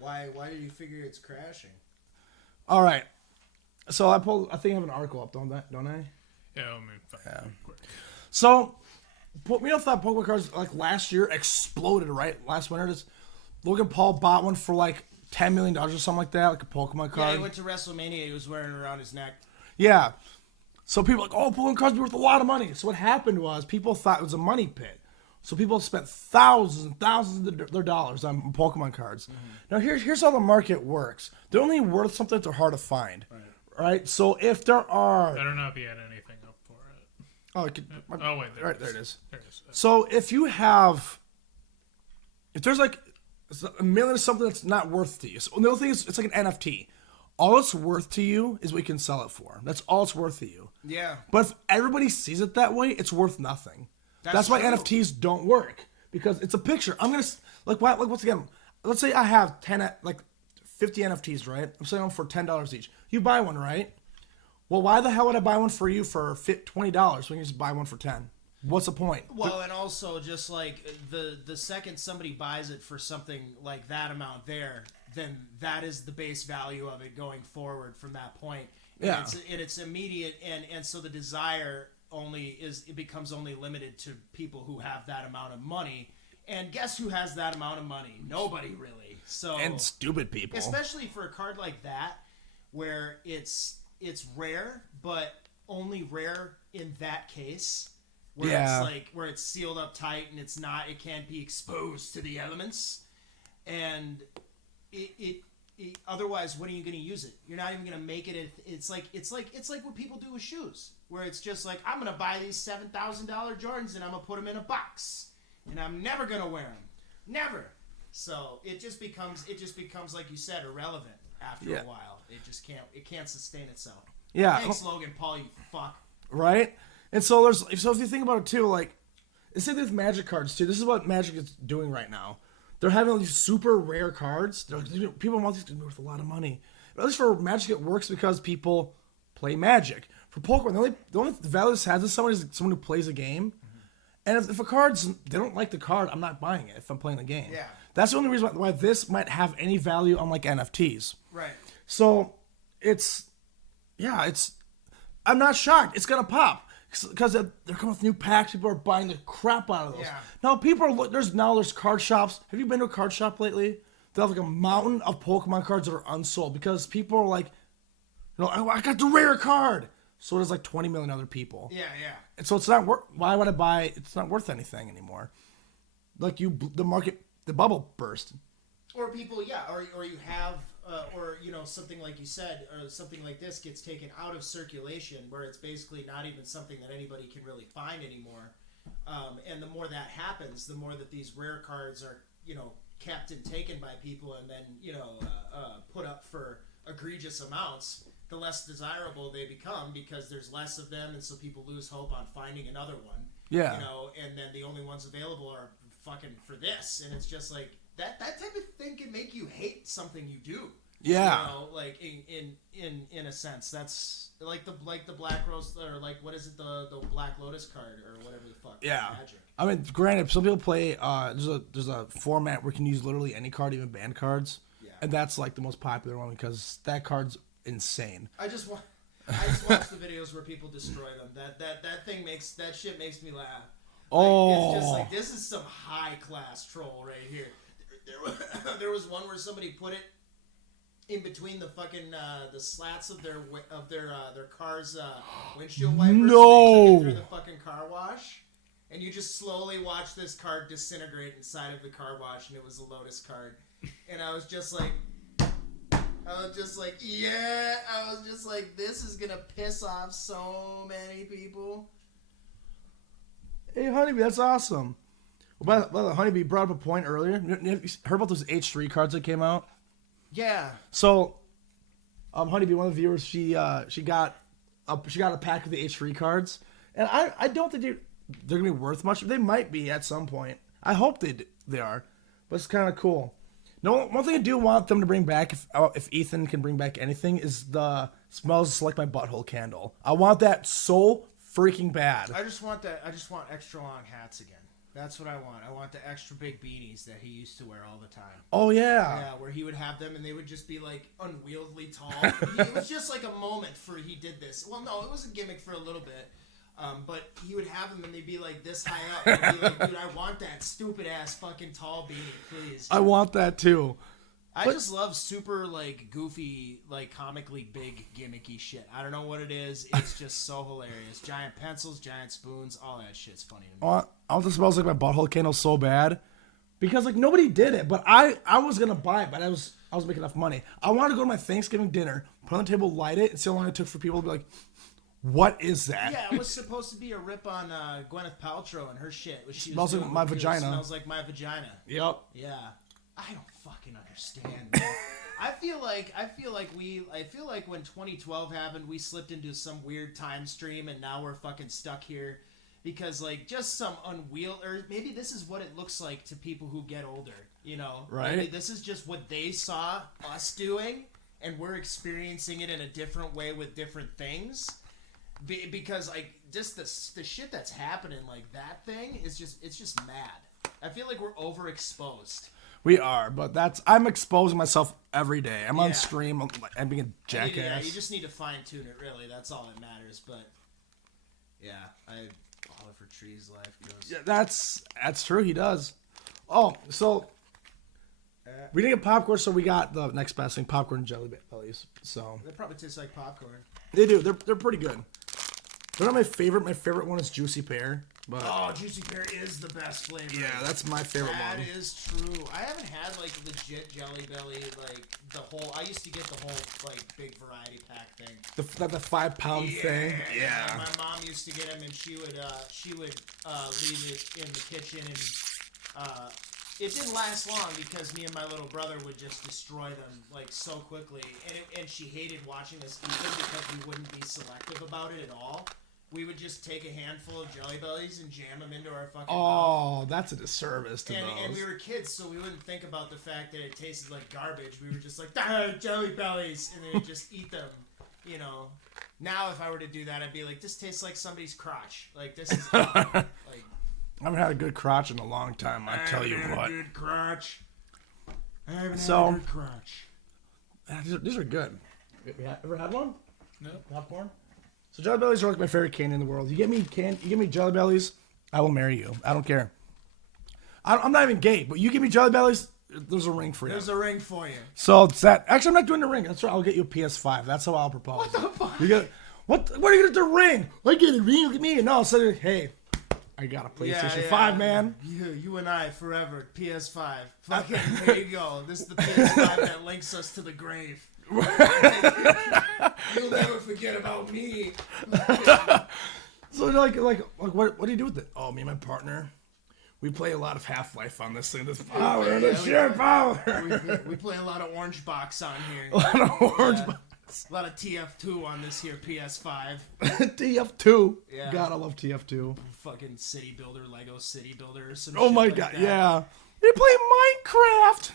Why? Why do you figure it's crashing? All right. So I think I have an article up, don't I? Yeah, I mean, Yeah. So, we all thought Pokemon cards like last year exploded, right? Last winter, Logan Paul bought one for like $10 million or something like that, like a Pokemon card. Yeah, he went to WrestleMania. He was wearing it around his neck. Yeah. So people were like, oh, Pokemon cards be worth a lot of money. So what happened was people thought it was a money pit. So people spent thousands and thousands of their dollars on Pokemon cards. Mm-hmm. Now here's how the market works. They're only worth something if they're hard to find. Right? So if there are... Better not be at anything up for it. Oh, Wait, there it is. There it is. So if you have... If there's like a million of something that's not worth to you. So the other thing is, it's like an NFT. All it's worth to you is what you can sell it for. That's all it's worth to you. Yeah. But if everybody sees it that way, it's worth nothing. That's why true. NFTs don't work. Because it's a picture. I'm going to... Like, once again, let's say I have 50 NFTs, right? I'm selling them for $10 each. You buy one, right? Well, why the hell would I buy one for you for $20 when you can just buy one for 10? What's the point? Well, and also just like the second somebody buys it for something like that amount there, then that is the base value of it going forward from that point. Yeah. And it's immediate, and so the desire it becomes only limited to people who have that amount of money. And guess who has that amount of money? Nobody really. So And stupid people. especially for a card like that, where it's rare, but only rare in that case, where Yeah. it's where it's sealed up tight and it can't be exposed to the elements, and it otherwise, when are you going to use it? You're not even going to make it. It's like what people do with shoes, where it's just like, I'm going to buy these $7,000 Jordans and I'm going to put them in a box, and I'm never going to wear them, never. So it just becomes like you said, irrelevant after a while. It can't sustain itself. Yeah. Thanks, Logan Paul, you fuck. Right? And so if you think about it too, like, it's like with Magic cards too. This is what Magic is doing right now. They're having these super rare cards. People want these to be worth a lot of money. But at least for Magic, it works because people play Magic. For Pokemon, the only value this has is someone who plays a game. And if a card's, they don't like the card, I'm not buying it if I'm playing the game. Yeah. That's the only reason why this might have any value on like NFTs. Right. So I'm not shocked. It's gonna pop because they're coming with new packs. People are buying the crap out of those. Yeah. Now people are there's card shops. Have you been to a card shop lately? They have like a mountain of Pokemon cards that are unsold because people are like, I got the rare card. So does like 20 million other people. Yeah. And so it's not worth. Why would I buy? It's not worth anything anymore. Like the bubble burst. Or people, or you have, something like you said, or something like this gets taken out of circulation, where it's basically not even something that anybody can really find anymore. And the more that happens, the more that these rare cards are, kept and taken by people, and then put up for egregious amounts, the less desirable they become because there's less of them, and so people lose hope on finding another one. Yeah. And then the only ones available are fucking for this, and it's just like that type of thing can make you hate something you do. Yeah. Like in a sense, that's like the Black Rose, or like, what is it, the Black Lotus card or whatever the fuck. Yeah. Magic. I mean, granted, some people play. There's a format where you can use literally any card, even banned cards. Yeah. And that's like the most popular one because that card's insane. I just watch the videos where people destroy them. That shit makes me laugh. Oh. It's just like, this is some high class troll right here. There was one where somebody put it in between the fucking the slats of their car's windshield wipers. No. And they took it through the fucking car wash, and you just slowly watch this card disintegrate inside of the car wash, and it was a Lotus card, and I was just like, yeah. I was just like, this is gonna piss off so many people. Hey, Honeybee, that's awesome. Well, by the way, Honeybee brought up a point earlier. Have you heard about those H3 cards that came out? Yeah. So, Honeybee, one of the viewers, she got a pack of the H3 cards, and I don't think they're gonna be worth much. They might be at some point. I hope they are, but it's kind of cool. No, one thing I do want them to bring back, if Ethan can bring back anything, is the smells just like my butthole candle. I want that so freaking bad. I just want extra long hats again. That's what I want. I want the extra big beanies that he used to wear all the time. Oh yeah. Yeah, where he would have them and they would just be like unwieldily tall. It was just like a moment for he did this. Well, no, it was a gimmick for a little bit. But he would have them and they'd be like this high up. And he'd be like, dude, I want that stupid ass fucking tall beanie, please. I want that too. I just love super, like, goofy, like, comically big, gimmicky shit. I don't know what it is. It's just so hilarious. Giant pencils, giant spoons, all that shit's funny to me. I want the smells like my butthole candle so bad. Because, like, nobody did it. But I was going to buy it, but I was making enough money. I wanted to go to my Thanksgiving dinner, put it on the table, light it, and see how long it took for people to be like, what is that? Yeah, it was supposed to be a rip on Gwyneth Paltrow and her shit. Smells like my vagina. Smells like my vagina. Yep. Yeah. I don't fucking understand, man. I feel like when 2012 happened, we slipped into some weird time stream, and now we're fucking stuck here because, like, just some or maybe this is what it looks like to people who get older, you know? Right. Maybe this is just what they saw us doing, and we're experiencing it in a different way with different things. Because like just the shit that's happening, like that thing is just mad. I feel like we're overexposed. We are, but I'm exposing myself every day. I'm on stream. I'm being a jackass. Yeah, you just need to fine tune it. Really, that's all that matters. But yeah, Oliver Tree's life goes. Yeah, that's true. He does. Oh, so we didn't get popcorn, so we got the next best thing: popcorn and Jelly Bellies. So They probably taste like popcorn. they do. They're pretty good. They're not my favorite. My favorite one is Juicy Pear. But Juicy Pear is the best flavor. yeah, that's my favorite one. That is true. I haven't had like legit Jelly Belly, like the whole. I used to get the whole like big variety pack thing. The 5-pound thing. Yeah. My mom used to get them, and she would leave it in the kitchen, and it didn't last long because me and my little brother would just destroy them like so quickly, and she hated watching us eat them because we wouldn't be selective about it at all. We would just take a handful of Jelly Bellies and jam them into our fucking mouth. That's a disservice to those. And we were kids, so we wouldn't think about the fact that it tasted like garbage. We were just like, Jelly Bellies, and then just eat them, you know. Now, if I were to do that, I'd be like, this tastes like somebody's crotch. Like, this is like... I haven't had a good crotch in a long time, I tell you what. Good crotch. I haven't had a good crotch. These are good. Ever had one? No. Popcorn? So Jelly Bellies are like my favorite candy in the world. You get me Jelly Bellies, I will marry you. I don't care. I'm not even gay, but you give me Jelly Bellies, there's a ring for you. There's a ring for you. So it's that. Actually, I'm not doing the ring. That's right. I'll get you a PS5. That's how I'll propose. What the fuck? You get what? What are you gonna do? Ring? I get a ring. Look at me. No, so hey, I got a PlayStation 5, man. You and I forever. PS5. Fucking there you go. This is the PS5 that links us to the grave. You'll never forget about me. So like what do you do with it? Oh, me and my partner, we play a lot of Half-Life on this thing. This power, this sheer power. We play a lot of Orange Box on here. A lot of Orange Box. A lot of TF2 on this here PS5. TF2. Yeah. God, I love TF2. Fucking City Builder, Lego City Builder, or some Oh shit my like god, that. yeah. We play Minecraft.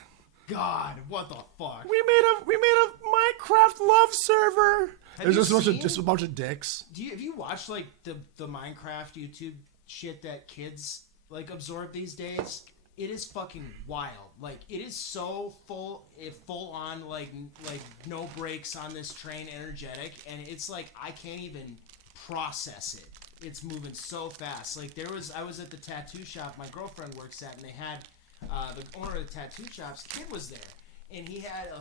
God, what the fuck? We made a Minecraft love server. Have There's you just a bunch of dicks. Have you watched like the Minecraft YouTube shit that kids like absorb these days? It is fucking wild. Like it is so full on like no brakes on this train energetic, and it's like I can't even process it. It's moving so fast. Like I was at the tattoo shop my girlfriend works at, and they had the owner of the tattoo shop's kid was there, and he had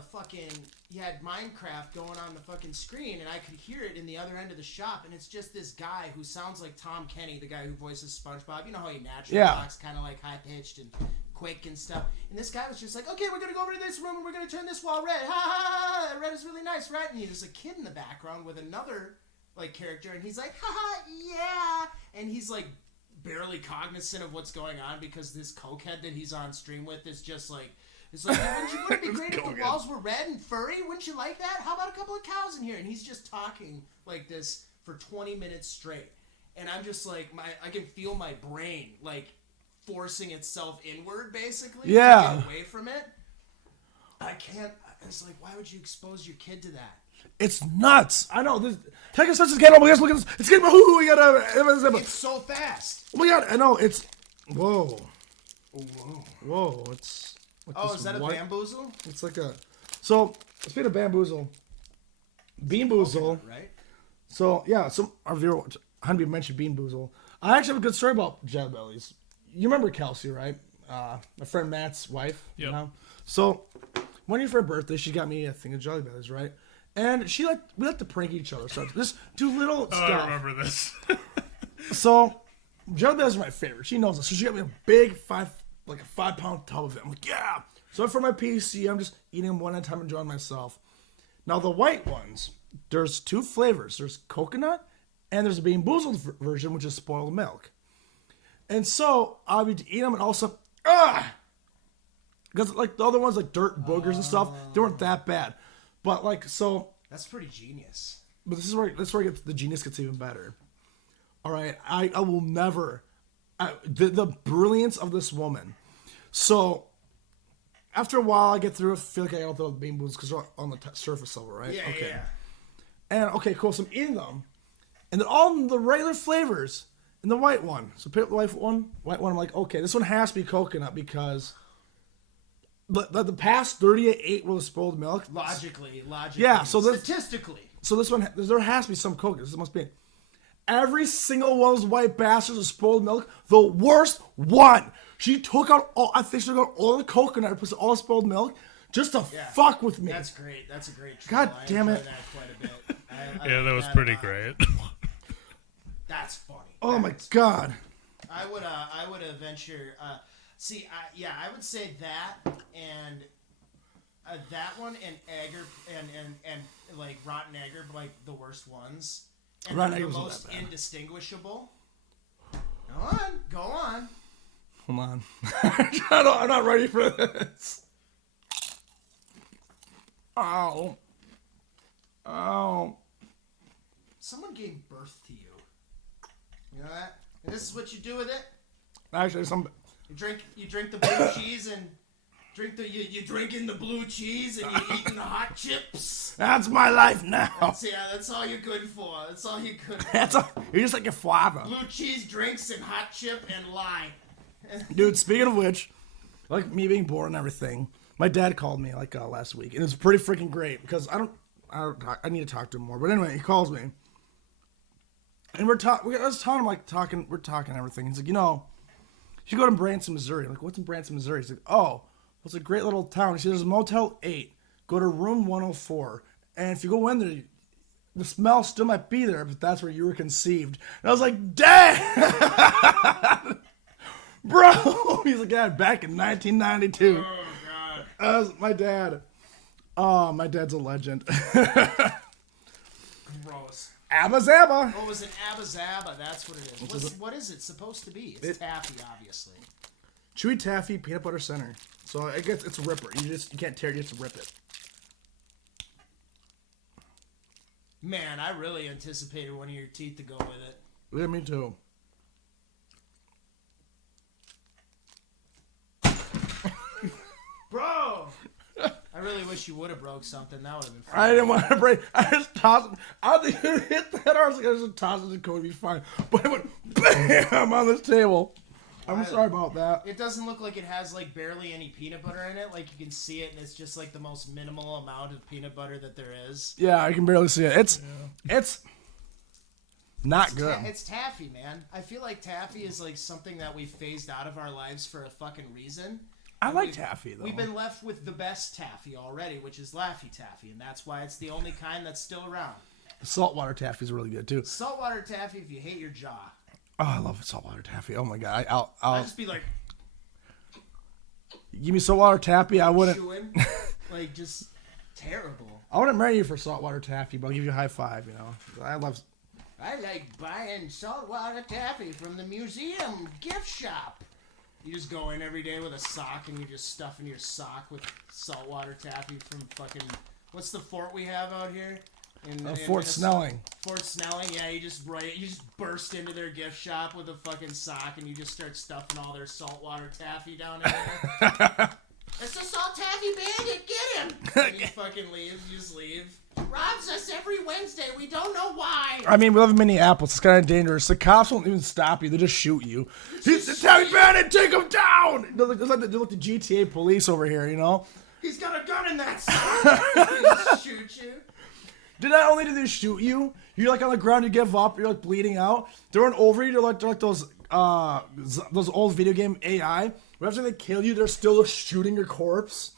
Minecraft going on the fucking screen, and I could hear it in the other end of the shop, and it's just this guy who sounds like Tom Kenny, the guy who voices SpongeBob. You know how he naturally talks kind of like high-pitched and quick and stuff. And this guy was just like, okay, we're going to go over to this room, and we're going to turn this wall red. Ha ha ha! Red is really nice, right? And there's a kid in the background with another like character, and he's like, ha ha, yeah! And he's like barely cognizant of what's going on because this cokehead that he's on stream with is just like, it's like, wouldn't it be great if the walls were red and furry? Wouldn't you like that? How about a couple of cows in here? And he's just talking like this for 20 minutes straight. And I'm just like, I can feel my brain like forcing itself inward basically. Yeah. To get away from it. I can't. It's like, why would you expose your kid to that? It's nuts. I know. Take a sense of game. Look at this. It's getting. We gotta. It's so fast. Oh my god! I know. It's. Whoa. Whoa. It's. Is that a bamboozle? It's like a. So speaking of bamboozle, Bean Boozle. Right. So yeah. So our viewer, Hunby mentioned Bean Boozle. I actually have a good story about Jelly Bellies. You remember Kelsey, right? My friend Matt's wife. Yep. You know? So one year for her birthday, she got me a thing of Jelly Bellies, right? And we like to prank each other. So just do little stuff. I remember this. So Jelly Bellies are my favorite. She knows this. So she got me a big 5-pound tub of it. I'm like, yeah. So for my PC, I'm just eating them one at a time, enjoying myself. Now the white ones, there's two flavors. There's coconut, and there's a Bean Boozled version, which is spoiled milk. And so I'll be eating them, and also, because like the other ones, like dirt boogers and stuff, they weren't that bad. But like so, that's pretty genius. But this is where the genius gets even better. All right, I will never the brilliance of this woman. So after a while, I get through it. Feel like I got the bean boozled because they're on the surface level, right? Yeah, okay. yeah. And okay, cool. So I'm eating them, and they're all the regular flavors. And the white one. So pick up the white one. I'm like, okay, this one has to be coconut because the past 38 were the spoiled milk. Logically. Yeah. So statistically. So this one, there has to be some coconut. This must be. Every single one of those white bastards of spoiled milk, the worst one. She took out all. I think she took out all the coconut and put all the spoiled milk just to fuck with me. That's great. That's a great troll. God damn it. I enjoy that quite a bit. Yeah, that was pretty great. That's funny. Oh my god. I would venture. I would say that and that one and egg and like rotten egg are like the worst ones. And Rotten the egg wasn't most that bad. indistinguishable. Go on. Hold on. I'm not ready for this. Ow. Someone gave birth to you. You know that? And this is what you do with it? Actually, You drink the blue cheese and you drinking the blue cheese and you're eating the hot chips. That's my life now. That's all you're good for. That's all you're good for. You're just like your father. Blue cheese drinks and hot chip and lime. Dude, speaking of which, like me being born and everything, my dad called me like last week, and it was pretty freaking great because I need to talk to him more. But anyway, he calls me, and we're talking everything. He's like, you should go to Branson, Missouri. I'm like, what's in Branson, Missouri? He's like, oh, well, it's a great little town. He said, there's a Motel 8. Go to room 104, and if you go in there, the smell still might be there, but that's where you were conceived. And I was like, Dad! Bro! He's like, yeah, back in 1992. Oh, God. That was my dad. Oh, my dad's a legend. Gross. Abba Zabba. Oh, it was an Abba Zabba. That's what it is. What is it supposed to be? It's taffy, obviously. Chewy taffy, peanut butter center. So I guess it's a ripper. You can't tear it, you just rip it. Man, I really anticipated one of your teeth to go with it. Yeah, me too. Bro! I really wish you would have broke something. That would have been fun. I didn't want to break. I just tossed it. I don't think it hit that. I was like, I just tossed it to Cody, be fine. But it went BAM on this table. I'm sorry about that. It doesn't look like it has like barely any peanut butter in it. Like you can see it, and it's just like the most minimal amount of peanut butter that there is. Yeah, I can barely see it. It's not good. It's taffy, man. I feel like taffy is like something that we phased out of our lives for a fucking reason. I like taffy though. We've been left with the best taffy already, which is Laffy Taffy, and that's why it's the only kind that's still around. Saltwater taffy is really good too. Saltwater taffy, if you hate your jaw. Oh, I love saltwater taffy. Oh my god, I'll I'll just be like, give me saltwater taffy. I wouldn't. chewing, like just terrible. I wouldn't marry you for saltwater taffy, but I'll give you a high five. I like buying saltwater taffy from the museum gift shop. You just go in every day with a sock and you're just stuffing your sock with saltwater taffy from fucking... What's the fort we have out here? Fort Snelling. Fort Snelling, yeah, you just burst into their gift shop with a fucking sock and you just start stuffing all their saltwater taffy down in there. It's the Salt Taffy Bandit, get him! And he fucking leaves, you just leave. Robs us every Wednesday, we don't know why! I mean, we live in Minneapolis, it's kind of dangerous. The cops won't even stop you, they just shoot you. He's the Taffy Bandit, take him down! They're like the GTA police over here, He's got a gun in that sock! He shoot you. Not only do they shoot you, you're like on the ground, you give up, you're like bleeding out. They run over you, they're like those old video game AI. But after they kill you, they're still shooting your corpse.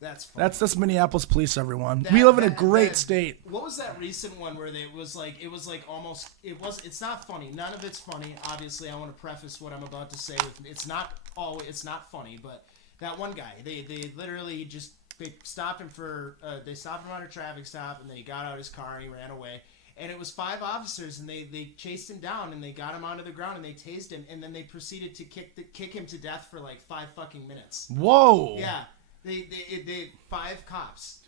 That's funny. That's Minneapolis police, everyone. We live in a great state. What was that recent one where it was like almost it's not funny. None of it's funny. Obviously, I want to preface what I'm about to say with it's not funny, but that one guy, they literally just they stopped him on a traffic stop and then he got out of his car and he ran away. And it was 5 officers, and they chased him down, and they got him onto the ground, and they tased him, and then they proceeded to kick him to death for like 5 fucking minutes. Whoa! Yeah, They 5 cops.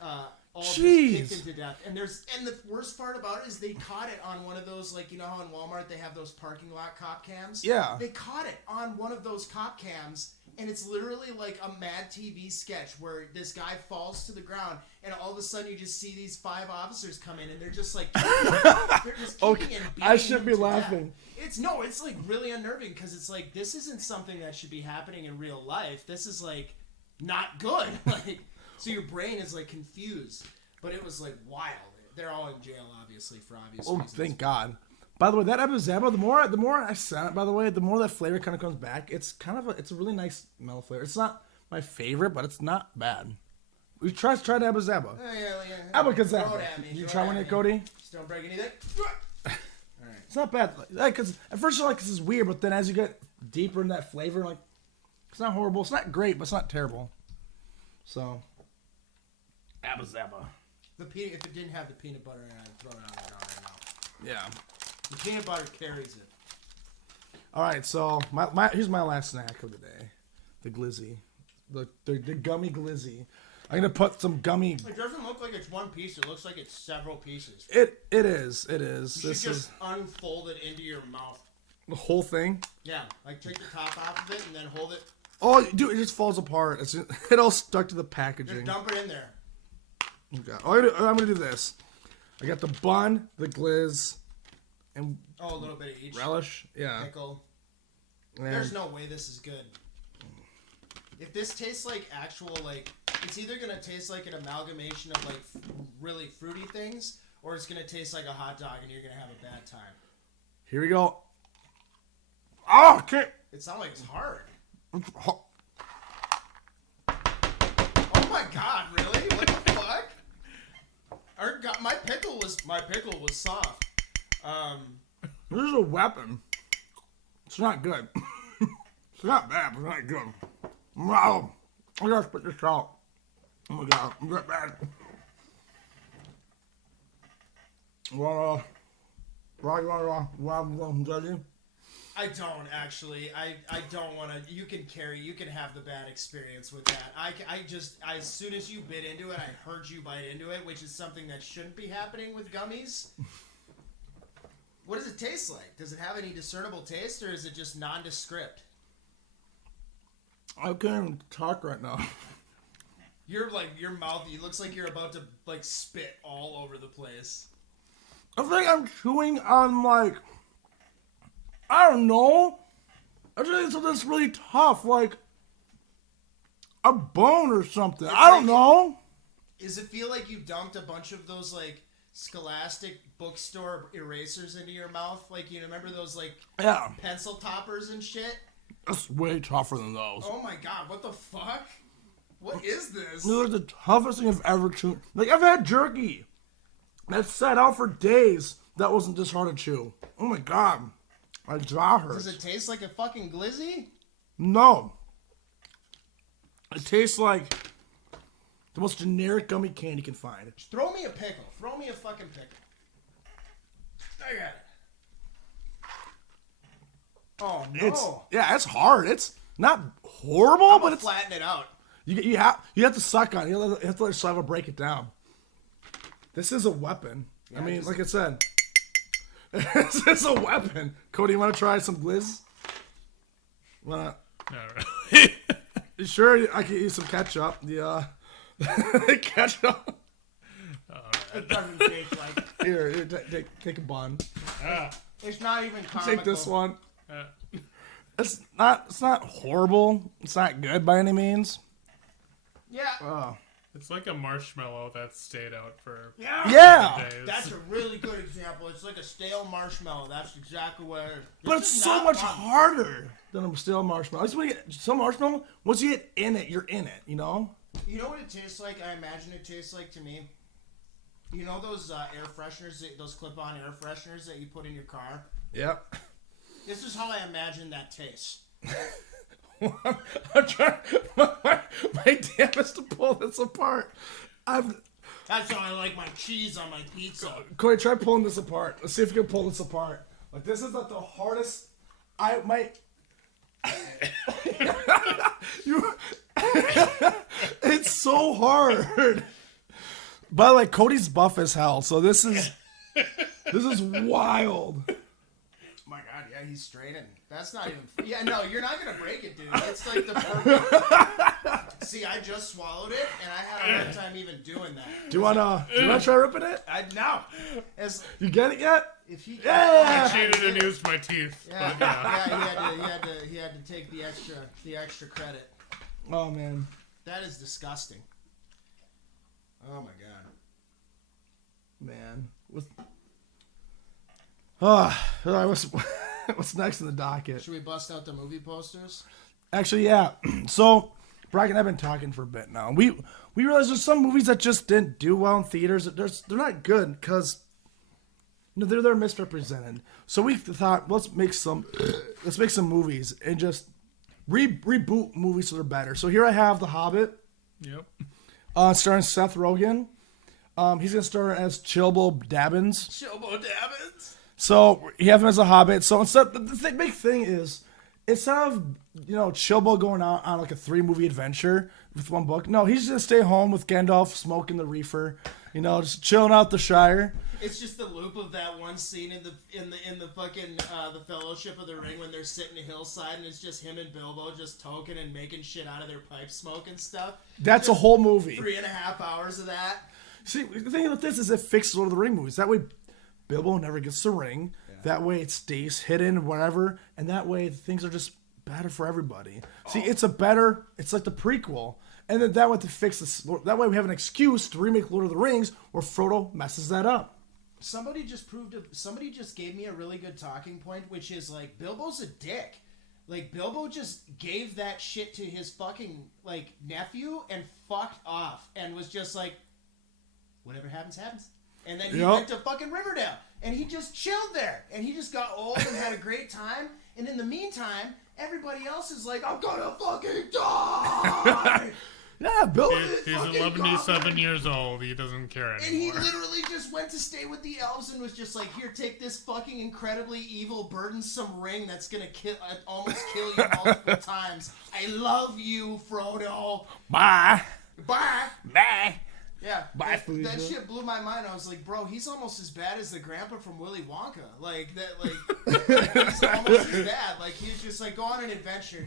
All Jeez. just kicked him to death. And the worst part about it is they caught it on one of those, like, you know how in Walmart they have those parking lot cop cams? Yeah. They caught it on one of those cop cams, and it's literally like a Mad TV sketch where this guy falls to the ground, and all of a sudden you just see these 5 officers come in, and they're just like, they're just kicking and beating I should be him to laughing. death. It's like really unnerving because it's like, this isn't something that should be happening in real life. This is like not good. Like, so your brain is like confused, but it was like wild. They're all in jail, obviously, for obvious reasons. Thank God. By the way, that Abu Zaba, the more I said it, by the way, the more that flavor kind of comes back. It's kind of it's a really nice mellow flavor. It's not my favorite, but it's not bad. We tried the Abu Zaba. Yeah. Abu Throw Zaba. it at me. Did you Throw try it one at yet, me. Cody? Just don't break anything. Alright. It's not bad. Because at first you're like, this is weird, but then as you get deeper in that flavor, like, it's not horrible. It's not great, but it's not terrible. So, Abu Zaba. If it didn't have the peanut butter in it, I'd throw it on the ground right now. Yeah. The peanut butter carries it. All right, so here's my last snack of the day, the glizzy, the gummy glizzy. I'm gonna put some gummy. It doesn't look like it's one piece. It looks like it's several pieces. It is. You This should is just unfold it into your mouth. the whole thing. Yeah, like take the top off of it and then hold it. Oh, dude, it just falls apart. It all stuck to the Just packaging. dump it in there. Okay. I'm gonna do this. I got the bun, the glizz, and Oh, a little bit of each. relish. Yeah. Pickle. And There's no way this is good. If this tastes like actual, like, it's either gonna taste like an amalgamation of like really fruity things, or it's gonna taste like a hot dog and you're gonna have a bad time. Here we go. Oh, okay. It sounds like it's hard. Oh, Oh my god, really? What the fuck? My pickle was soft. this is a weapon. It's not good. It's not bad, but it's not good. Wow. I gotta spit this out. Oh my god, I'm that bad. Well, judging? I don't actually. I don't want to. You can have the bad experience with that. As soon as you bit into it, I heard you bite into it, which is something that shouldn't be happening with gummies. What does it taste like? Does it have any discernible taste, or is it just nondescript? I can't even talk right now. You're like, your mouth, it looks like you're about to like spit all over the place. I think I'm chewing on like, I don't know. I think it's something that's really tough, like a bone or something. I don't know. Does it feel like you dumped a bunch of those like Scholastic bookstore erasers into your mouth? Like, you remember those like Yeah, pencil toppers and shit? it's way tougher than those. Oh my god, what the fuck? What is this? These are the toughest thing I've ever chewed. Like, I've had jerky that sat out for days that wasn't this hard to chew. Oh my god. My jaw hurts. Does it taste like a fucking glizzy? No. It tastes like the most generic gummy candy you can find. Throw me a pickle. Throw me a fucking pickle. I got it. Oh no. It's hard. It's not horrible, I'm but gonna it's flatten it out. you have to suck on it. You have to let saliva break it down. This is a weapon. Yeah, I mean, just- like I said, this is a weapon. Cody, you want to try some glizz? Wanna? Not really. You sure I can eat some ketchup? The ketchup. It doesn't taste like. Here, take a bun. It's not even comical. Take this one. Uh, It's not horrible. It's not good by any means. Yeah. Oh. it's like a marshmallow that stayed out for Yeah. days. That's a really good example. It's like a stale marshmallow. That's exactly what it is. But This it's is so not much fun. harder than a stale marshmallow. At least when you get some marshmallow, once you get in it, you're in it, you know? You know what it tastes like? I imagine it tastes like to me. You know those air fresheners, those clip-on air fresheners that you put in your car? Yep. This is how I imagine that tastes. I'm trying. My damn is to pull this apart. That's how I like my cheese on my pizza. Corey, try pulling this apart. Let's see if you can pull this apart. Like, this is like the hardest. You It's so hard. But like Cody's buff as hell, so this is wild. My God, yeah, he's straining. That's not even. Yeah, no, you're not gonna break it, dude. It's like the perfect. See, I just swallowed it, and I had a hard time even doing that. Do you wanna try ripping it? No. As You get it yet? if he. Yeah. I cheated and used my teeth. Yeah, But yeah. he had to take the extra credit. Oh man. That is disgusting. Oh my God. Man. What's next in the docket? Should we bust out the movie posters? Actually, yeah. So, Brock and I have been talking for a bit now. We realized there's some movies that just didn't do well in theaters. They're not good because they're misrepresented. So we thought, let's make some movies and just reboot movies so they're better. So here I have The Hobbit. Yep. Starring Seth Rogen. He's gonna star as Chilbo Dabbins. Chilbo Dabbins. So you have him as a Hobbit. So instead, the big thing is, instead of Chilbo going out on like a 3-movie adventure with one book, no, he's gonna stay home with Gandalf, smoking the reefer, just chilling out the Shire. It's just the loop of that one scene in the fucking the Fellowship of the Ring when they're sitting a hillside and it's just him and Bilbo just toking and making shit out of their pipe smoke and stuff. That's just a whole movie. 3.5 hours of that. See, the thing about this is it fixes Lord of the Ring movies. That way, Bilbo never gets the ring. Yeah. That way, it stays hidden, whatever, and that way things are just better for everybody. See, it's like the prequel, and then that way to fix this. That way, we have an excuse to remake Lord of the Rings where Frodo messes that up. Somebody just gave me a really good talking point, which is like Bilbo's a dick. Like Bilbo just gave that shit to his fucking like nephew and fucked off and was just like, whatever happens, happens. And then he went to fucking Riverdale and he just chilled there and he just got old and had a great time. And in the meantime, everybody else is like, I'm gonna fucking die. Yeah, Bill. He's 11 years old. He doesn't care anymore. And he literally just went to stay with the elves and was just like, here, take this fucking incredibly evil, burdensome ring that's gonna almost kill you multiple times. I love you, Frodo. Bye. Bye. Bye. Yeah, Bye, that shit blew my mind. I was like, bro, he's almost as bad as the grandpa from Willy Wonka. Like that, he's almost as bad. Like he was just like, go on an adventure.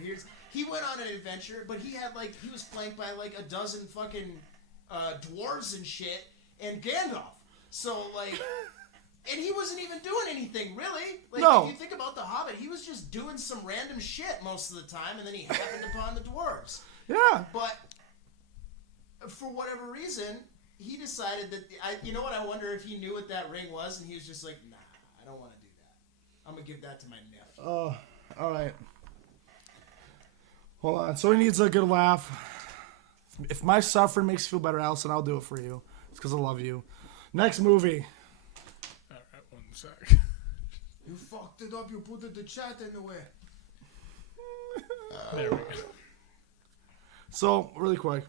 He went on an adventure, but he was flanked by like a dozen fucking dwarves and shit, and Gandalf. So like, and he wasn't even doing anything really. Like no. If you think about the Hobbit, he was just doing some random shit most of the time, and then he happened upon the dwarves. Yeah, but. For whatever reason, he decided that I wonder if he knew what that ring was, and he was just like, nah, I don't want to do that. I'm gonna give that to my nephew. Oh, all right. Hold on. So he needs a good laugh. If my suffering makes you feel better, Allison, I'll do it for you. It's because I love you. Next movie. All right, one sec. You fucked it up. You put the chat in the way. There we go. So really quick.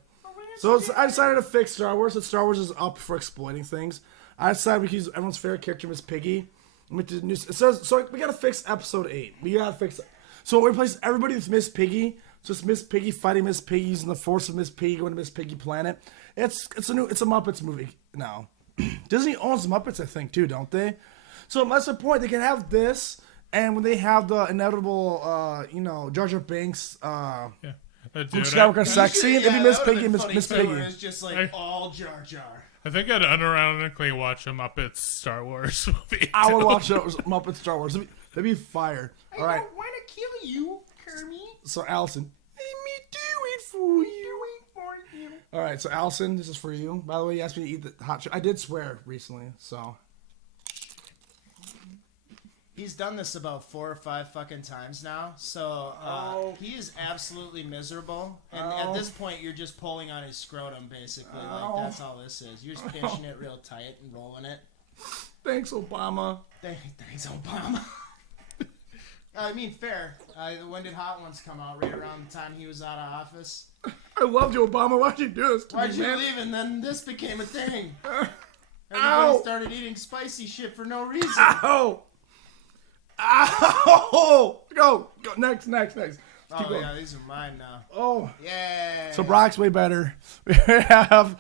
So I decided to fix Star Wars. That Star Wars is up for exploiting things. I decided we could use everyone's favorite character, Miss Piggy. So we gotta fix Episode 8. We gotta fix. So we replace everybody with Miss Piggy. So it's Miss Piggy fighting Miss Piggy using the force of Miss Piggy going to Miss Piggy planet. It's a Muppets movie now. Disney owns the Muppets, I think, too, don't they? So that's the point. They can have this, and when they have the inevitable, Jar Jar Binks. Yeah. Luke Skywalker sex scene, it'd be Miss Piggy and Miss Piggy. It's just like all Jar Jar. I think I'd unironically watch a Muppets Star Wars movie. I would watch Muppets Star Wars. That'd be fire. All right. I don't want to kill you, Kermit. So Allison, let me do it for you. All right. So Allison, this is for you. By the way, you asked me to eat the hot chocolate. I did swear recently, so. He's done this about 4 or 5 fucking times now, so he is absolutely miserable. And at this point, you're just pulling on his scrotum, basically. Like that's all this is. You're just pinching it real tight and rolling it. Thanks, Obama. Thanks, Obama. I mean, fair. When did Hot Ones come out? Right around the time he was out of office. I loved you, Obama. Why'd you do this to me, Why'd you man? leave? And then this became a thing. Everybody started eating spicy shit for no reason. Ow! Ow! Go! Next. All Keep going. Yeah, these are mine now. Oh. Yeah. So Brock's way better. We have...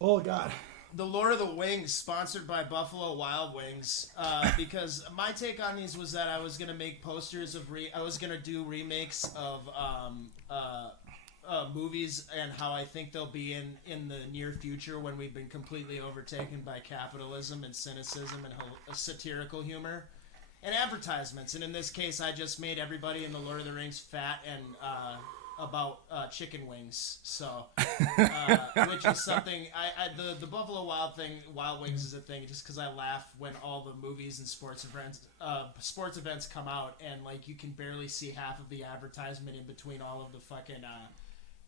Oh, God. The Lord of the Wings, sponsored by Buffalo Wild Wings. Because my take on these was that I was going to make posters of... I was going to do remakes of movies and how I think they'll be in the near future when we've been completely overtaken by capitalism and cynicism and satirical humor. And advertisements, and in this case, I just made everybody in the Lord of the Rings fat and about chicken wings. So, which is something the Buffalo Wild Wings is a thing, just because I laugh when all the movies and sports events come out, and like you can barely see half of the advertisement in between all of the fucking.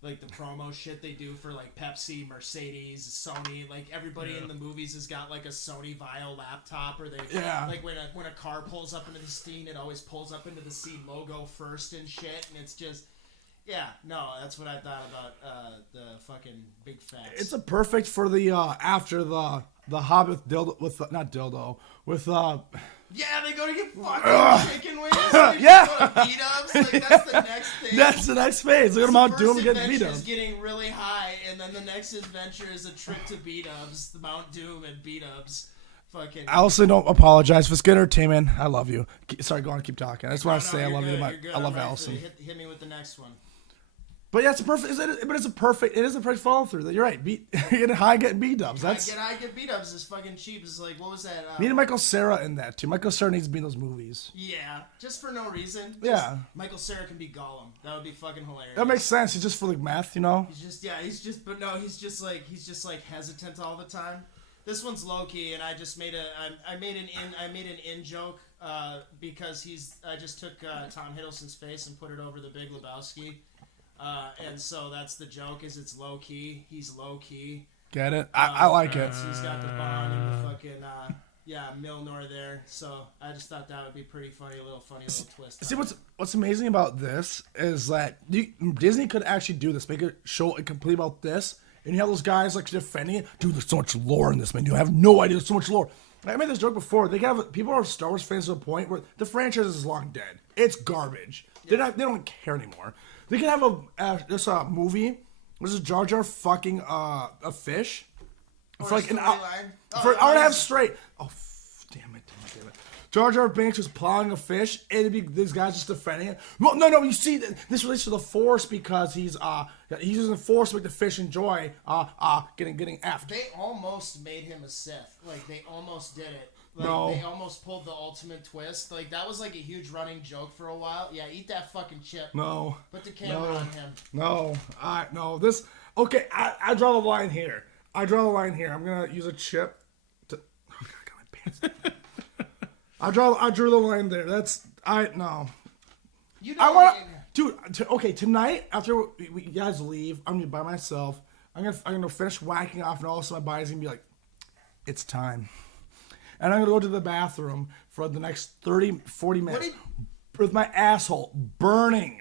Like the promo shit they do for like Pepsi, Mercedes, Sony, like everybody in the movies has got like a Sony Vaio laptop, or they like when a car pulls up into the scene, it always pulls up into the scene logo first and shit, and it's just that's what I thought about the fucking big facts. It's a perfect for the after the Hobbit dildo with not dildo with Yeah, they go to get fucking chicken wings. Yeah. Go to beat-ups. Like, that's the next thing. That's the next phase. Look at Mount Doom getting beat ups. Getting really high, and then the next adventure is a trip to beat-ups, the Mount Doom and beat-ups. Fucking. I also don't apologize. If it's good entertainment, I love you. Sorry, go on, keep talking. I just want to say I love you. I love Allison. Hit me with the next one. But yeah, it's a perfect. It is a perfect follow through. You're right. Getting high, getting beat ups. That's I get beat ups is fucking cheap. It's like, what was that? Me and Michael Cera in that too. Michael Cera needs to be in those movies. Yeah, just for no reason. Yeah. Michael Cera can be Gollum. That would be fucking hilarious. That makes sense. He's just for like math, you know. He's just like hesitant all the time. This one's low key, and I just made an in joke because I just took Tom Hiddleston's face and put it over the Big Lebowski. And so that's the joke, is it's low key. He's low key. Get it? I like it. So he's got the bong and the fucking Milnor there. So I just thought that would be pretty funny, a little twist. See what's amazing about this is that Disney could actually do this, make a show complete about this, and you have those guys like defending it. Dude, there's so much lore in this, man. You have no idea. There's so much lore. I made this joke before. People are Star Wars fans to a point where the franchise is long dead. It's garbage. Yeah. They don't care anymore. They can have this movie. This is Jar Jar fucking a fish for like an hour, for an hour and a half straight. Oh, damn it! Jar Jar Binks was plowing a fish, and it'd be these guys just defending it. Well, no. You see, this relates to the Force because he's using the Force to make the fish enjoy getting effed. They almost made him a Sith. Like they almost did it. Like, no. They almost pulled the ultimate twist. Like, that was, like, a huge running joke for a while. Yeah, eat that fucking chip. No. Put the camera on him. No. Okay, I draw the line here. I'm going to use a chip to... Oh, God, I got my pants. I drew the line there. No. You know tonight, after you guys leave, I'm going to be by myself. I'm gonna finish whacking off, and all of a sudden my body's going to be like, it's time. And I'm going to go to the bathroom for the next 30, 40 minutes with my asshole burning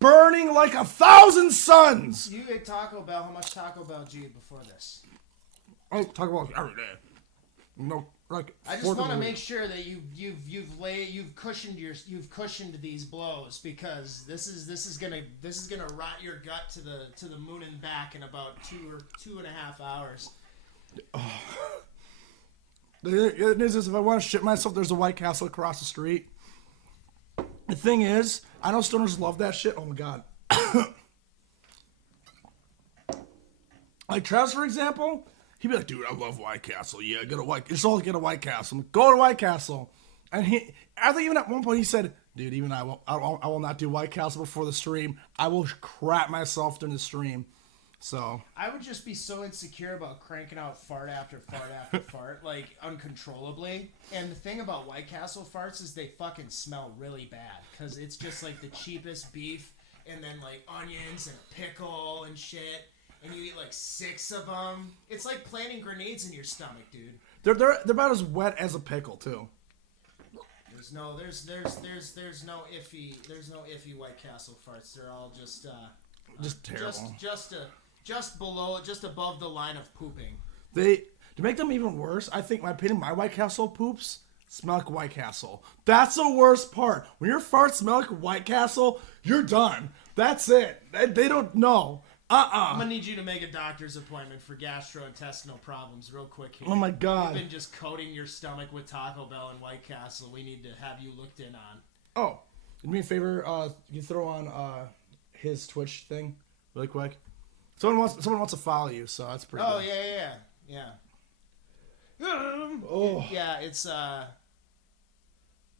like 1,000 suns. You ate Taco Bell. How much Taco Bell did you eat before this? I talk about every day. No, like I just want to make sure that you've cushioned these blows, because this is gonna rot your gut to the moon and back in about 2.5 hours. Oh. The news is, if I want to shit myself, there's a White Castle across the street. The thing is, I know stoners love that shit. Oh my God. Like Travis, for example, he'd be like, dude, I love White Castle. Yeah, get a White Castle. Go to White Castle. And I think even at one point he said, dude, even I will not do White Castle before the stream. I will crap myself during the stream. So I would just be so insecure about cranking out fart after fart after fart, like uncontrollably. And the thing about White Castle farts is they fucking smell really bad, because it's just like the cheapest beef, and then like onions and pickle and shit, and you eat like 6 of them. It's like planting grenades in your stomach, dude. They're about as wet as a pickle too. There's no iffy White Castle farts. They're all just terrible. Just above the line of pooping. To make them even worse, I think, in my opinion, my White Castle poops smell like White Castle. That's the worst part. When your farts smell like White Castle, you're done. That's it. They don't know. I'm gonna need you to make a doctor's appointment for gastrointestinal problems real quick here. Oh my God. You've been just coating your stomach with Taco Bell and White Castle. We need to have you looked in on. Oh, do me a favor. You throw on his Twitch thing really quick. Someone wants to follow you, so that's pretty. Oh good. yeah. Oh. Yeah, it's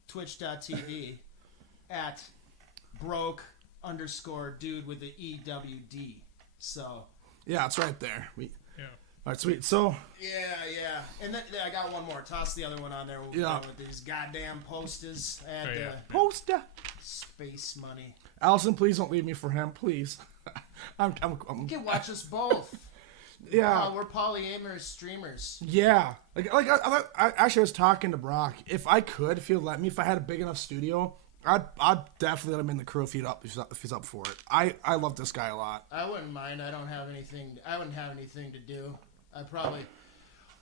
twitch.tv at broke_dude with the EWD. So Yeah, it's right there. Yeah. All right, sweet. So yeah. And then I got one more. Toss the other one on there. We'll be done with these goddamn posters and poster space money. Allison, please don't leave me for him, please. I'm You can watch us both. yeah. We're polyamorous streamers. Yeah. I actually was talking to Brock. If I could, if he'd let me, if I had a big enough studio, I'd definitely let him in the crew if he's up for it. I love this guy a lot. I wouldn't mind. I wouldn't have anything to do.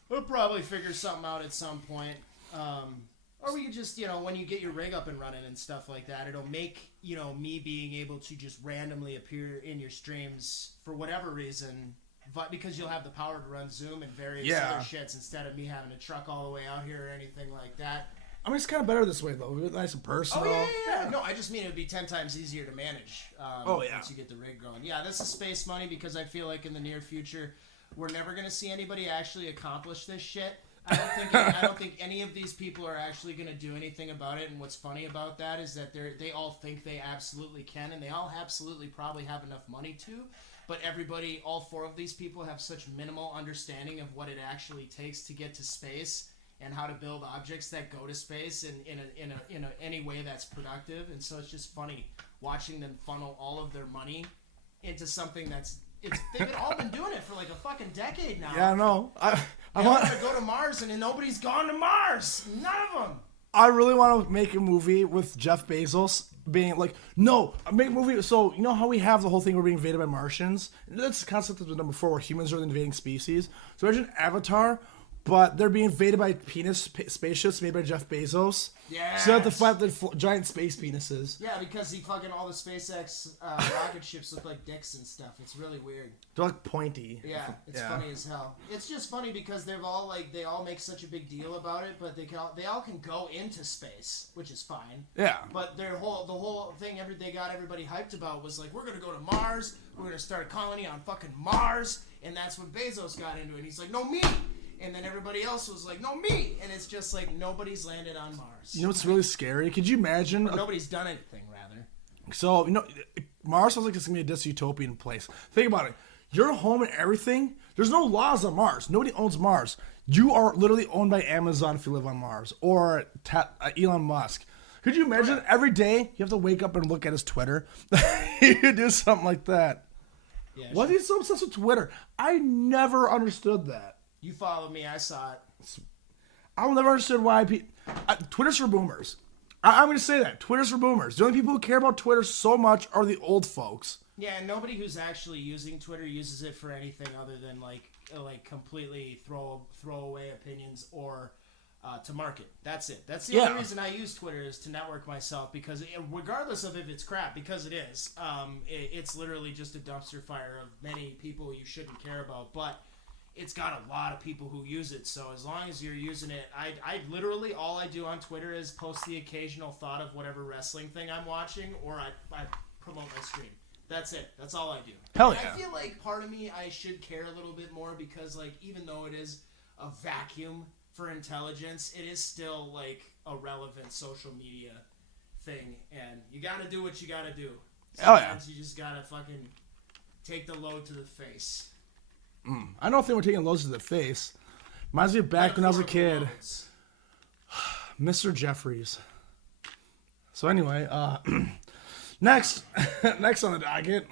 We'll probably figure something out at some point. Or we could just, when you get your rig up and running and stuff like that, it'll make, me being able to just randomly appear in your streams for whatever reason, but because you'll have the power to run Zoom and various other shits instead of me having to truck all the way out here or anything like that. I mean, it's kind of better this way, though. Nice and personal. Oh, yeah. No, I just mean it would be 10 times easier to manage once you get the rig going. Yeah, this is space money because I feel like in the near future, we're never going to see anybody actually accomplish this shit. I don't think any of these people are actually going to do anything about it. And what's funny about that is that they all think they absolutely can, and they all absolutely probably have enough money to. But all 4 of these people have such minimal understanding of what it actually takes to get to space and how to build objects that go to space in any way that's productive. And so it's just funny watching them funnel all of their money into something they've all been doing it for like a fucking decade now. Yeah, I know. I want to go to Mars, and nobody's gone to Mars. None of them. I really want to make a movie with Jeff Bezos being like, no, make a movie. So, you know how we have the whole thing we're being invaded by Martians? That's the concept of the number 4 where humans are the invading species. So imagine Avatar, but they're being invaded by spaceships made by Jeff Bezos. Yeah. So they have to fight the giant space penises. Yeah, because he fucking all the SpaceX rocket ships look like dicks and stuff. It's really weird. They're like pointy. Yeah, it's funny as hell. It's just funny because they all make such a big deal about it, but they all can go into space, which is fine. Yeah. But the whole thing they got everybody hyped about was like, we're gonna go to Mars, we're gonna start a colony on fucking Mars, and that's when Bezos got into it. He's like, no, me. And then everybody else was like, no, me. And it's just like nobody's landed on Mars. You know what's really scary? Could you imagine? Or nobody's done anything, rather. So, Mars sounds like it's going to be a dystopian place. Think about it. Your home and everything, there's no laws on Mars. Nobody owns Mars. You are literally owned by Amazon if you live on Mars. Or Elon Musk. Could you imagine every day you have to wake up and look at his Twitter? You do something like that. Yeah, why is he so obsessed with Twitter? I never understood that. You followed me. I saw it. I will never understand why Twitter's for boomers. I'm going to say that. Twitter's for boomers. The only people who care about Twitter so much are the old folks. Yeah, and nobody who's actually using Twitter uses it for anything other than like completely throw away opinions or to market. That's it. That's the only reason I use Twitter is to network myself because regardless of if it's crap, because it is, it's literally just a dumpster fire of many people you shouldn't care about. But it's got a lot of people who use it, so as long as you're using it, I literally, all I do on Twitter is post the occasional thought of whatever wrestling thing I'm watching, or I promote my stream. That's it. That's all I do. Hell yeah. I feel like part of me, I should care a little bit more because, like, even though it is a vacuum for intelligence, it is still, like, a relevant social media thing, and you gotta do what you gotta do. Sometimes you just gotta fucking take the load to the face. I don't think we're taking loads to the face. Reminds me of back when I was a kid. Mr. Jeffries. So anyway, next on the docket,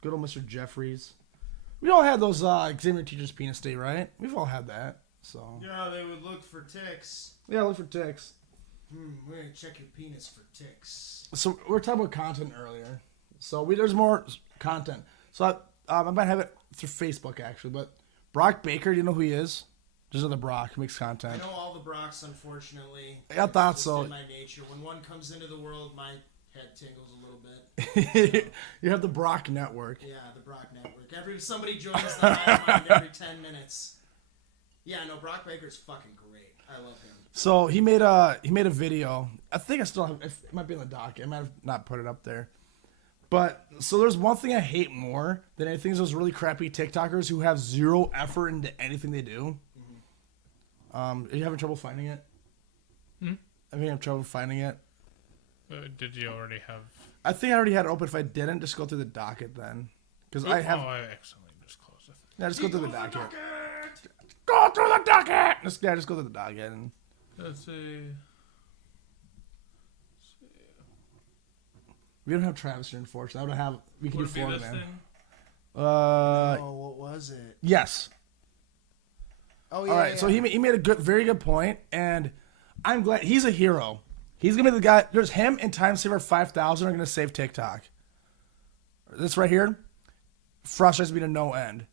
good old Mr. Jeffries. We all had those examiner teacher's penis day, right? We've all had that. So yeah, they would look for ticks. Yeah, look for ticks. We're gonna check your penis for ticks. So we were talking about content earlier. So there's more content. So I might have it through Facebook, actually. But Brock Baker, do you know who he is? Just another Brock who makes I content. know all the Brocks, unfortunately. I thought It's so. in my nature. When one comes into the world, my head tingles a little bit. You have the Brock Network. Yeah, the Brock Network. Somebody joins the hive mind every 10 minutes. Yeah, no, Brock Baker's fucking great. I love him. So he made a video. I think I still have it might be in the doc. I might have not put it up there. But so there's one thing I hate more than anything is those really crappy TikTokers who have zero effort into anything they do. Are you having trouble finding it? I'm having trouble finding it. Did you already have? I think I already had it open. If I didn't, just go through the docket then. Because I have. Oh, I accidentally just closed it. Yeah, just go through the docket. Go through the docket! Just go through the docket. And... Let's see. We don't have Travis here, unfortunately. We can Would do it be Florida this Man. thing? Oh, what was it? Yes. Oh, yeah. All right, so he made a very good point, and I'm glad he's a hero. He's gonna be the guy. There's him and Time Saver 5000 are gonna save TikTok. This right here frustrates me to no end.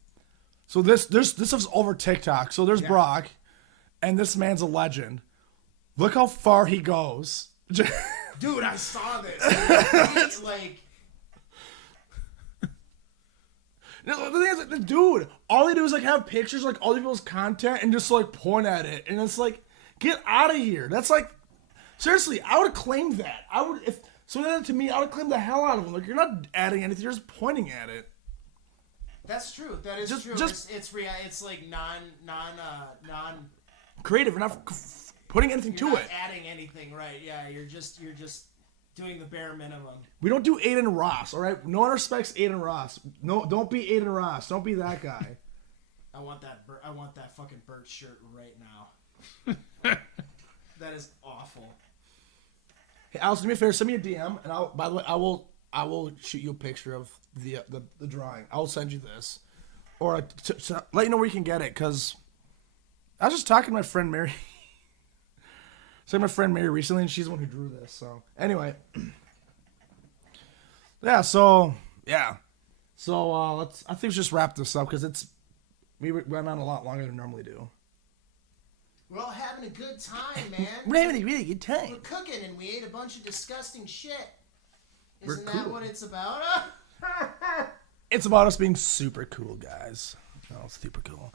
So this stuff's over TikTok. So there's Brock, and this man's a legend. Look how far he goes. Dude, I saw this. Like. The thing is, the dude, all they do is like have pictures, like all people's content, and just like point at it, and it's like, get out of here. That's like, seriously, I would claim that. I would, if someone did that to me, I would claim the hell out of them. Like, you're not adding anything, you're just pointing at it. That's true. That is true. It's like non creative. You're not putting anything you're to not it. adding anything, right? Yeah, you're just doing the bare minimum. We don't do Aiden Ross, all right? No one respects Aiden Ross. No, don't be Aiden Ross. Don't be that guy. I want that fucking Burt shirt right now. That is awful. Hey, Alice, do me a favor. Send me a DM, and by the way, I will shoot you a picture of the drawing. I will send you this, or to let you know where you can get it. Cause I was just talking to my friend Mary. Recently, and she's the one who drew this. So anyway, So let's. I think let's just wrap this up because we went on a lot longer than we normally do. We're all having a good time, man. We're having a really good time. We're cooking and we ate a bunch of disgusting shit. We're Isn't cool. that what it's about? It's about us being super cool, guys. Oh, super cool.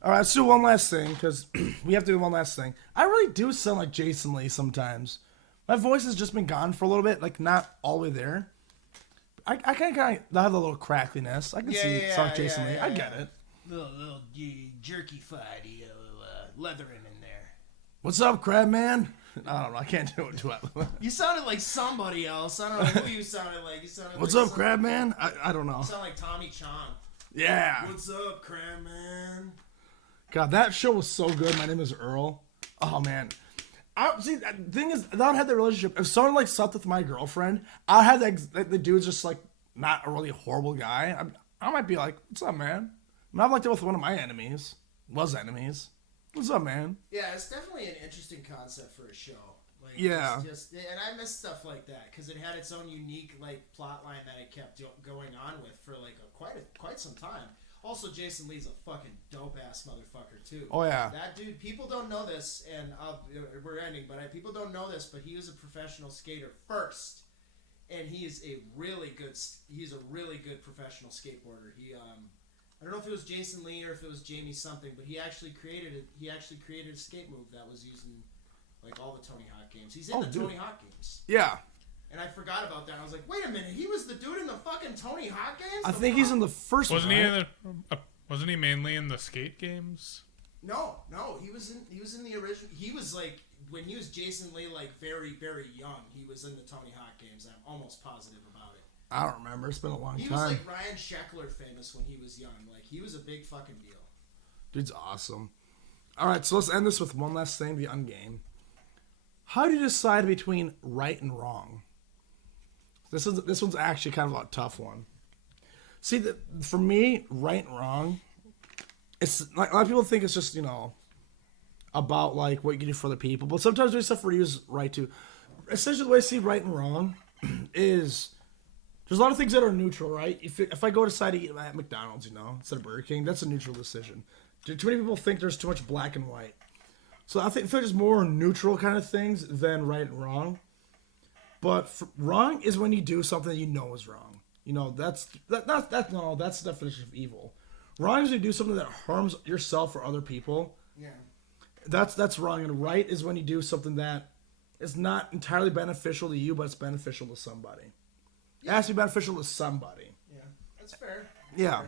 All right, let's do one last thing, because we have to do one last thing. I really do sound like Jason Lee sometimes. My voice has just been gone for a little bit, like not all the way there. I kind of have a little crackliness. I can sound like Jason Lee. I get it. Little jerky fight, leathering in there. What's up, Crab Man? I don't know. I can't do it too well. You sounded like somebody else. I don't know who you sounded like. You sounded What's like up, Crab Man? I don't know. You sound like Tommy Chong. Yeah. What's up, Crab Man? God, that show was so good. My name is Earl. Oh, man. See, the thing is, I had that relationship. If someone like slept with my girlfriend, I had the dude's just like not a really horrible guy. I might be like, what's up, man? I've liked it with one of my enemies. Enemies. What's up, man? Yeah, it's definitely an interesting concept for a show. Like, yeah. And I miss stuff like that because it had its own unique like plot line that it kept going on with for like quite some time. Also, Jason Lee's a fucking dope-ass motherfucker, too. Oh, yeah. That dude, people don't know this, and we're ending, but people don't know this, but he was a professional skater first, and he's a really good professional skateboarder. I don't know if it was Jason Lee or if it was Jamie something, but he actually created a skate move that was used in, like, all the Tony Hawk games. He's in Tony Hawk games. Yeah. And I forgot about that. I was like, wait a minute, he was the dude in the fucking Tony Hawk games? I think he's in the first one. Wasn't he mainly in the skate games? No, he was in the original. He was like when he was Jason Lee, like very, very young. He was in the Tony Hawk games. I'm almost positive about it. I don't remember. It's been a long time. He was like Ryan Sheckler famous when he was young. Like he was a big fucking deal. Dude's awesome. All right, so let's end this with one last thing: the ungame. How do you decide between right and wrong? This one's actually kind of a tough one. See, for me, right and wrong, it's like a lot of people think it's just about like what you can do for other people, but sometimes there's stuff where you use right too. Essentially, the way I see right and wrong is there's a lot of things that are neutral, right? If I go decide to eat at McDonald's, instead of Burger King, that's a neutral decision. Too many people think there's too much black and white. So I think there's more neutral kind of things than right and wrong. But wrong is when you do something that you know is wrong. You know, that's the definition of evil. Wrong is when you do something that harms yourself or other people. Yeah. That's wrong. And right is when you do something that is not entirely beneficial to you, but it's beneficial to somebody. Yeah. It has to be beneficial to somebody. Yeah, that's fair. Yeah.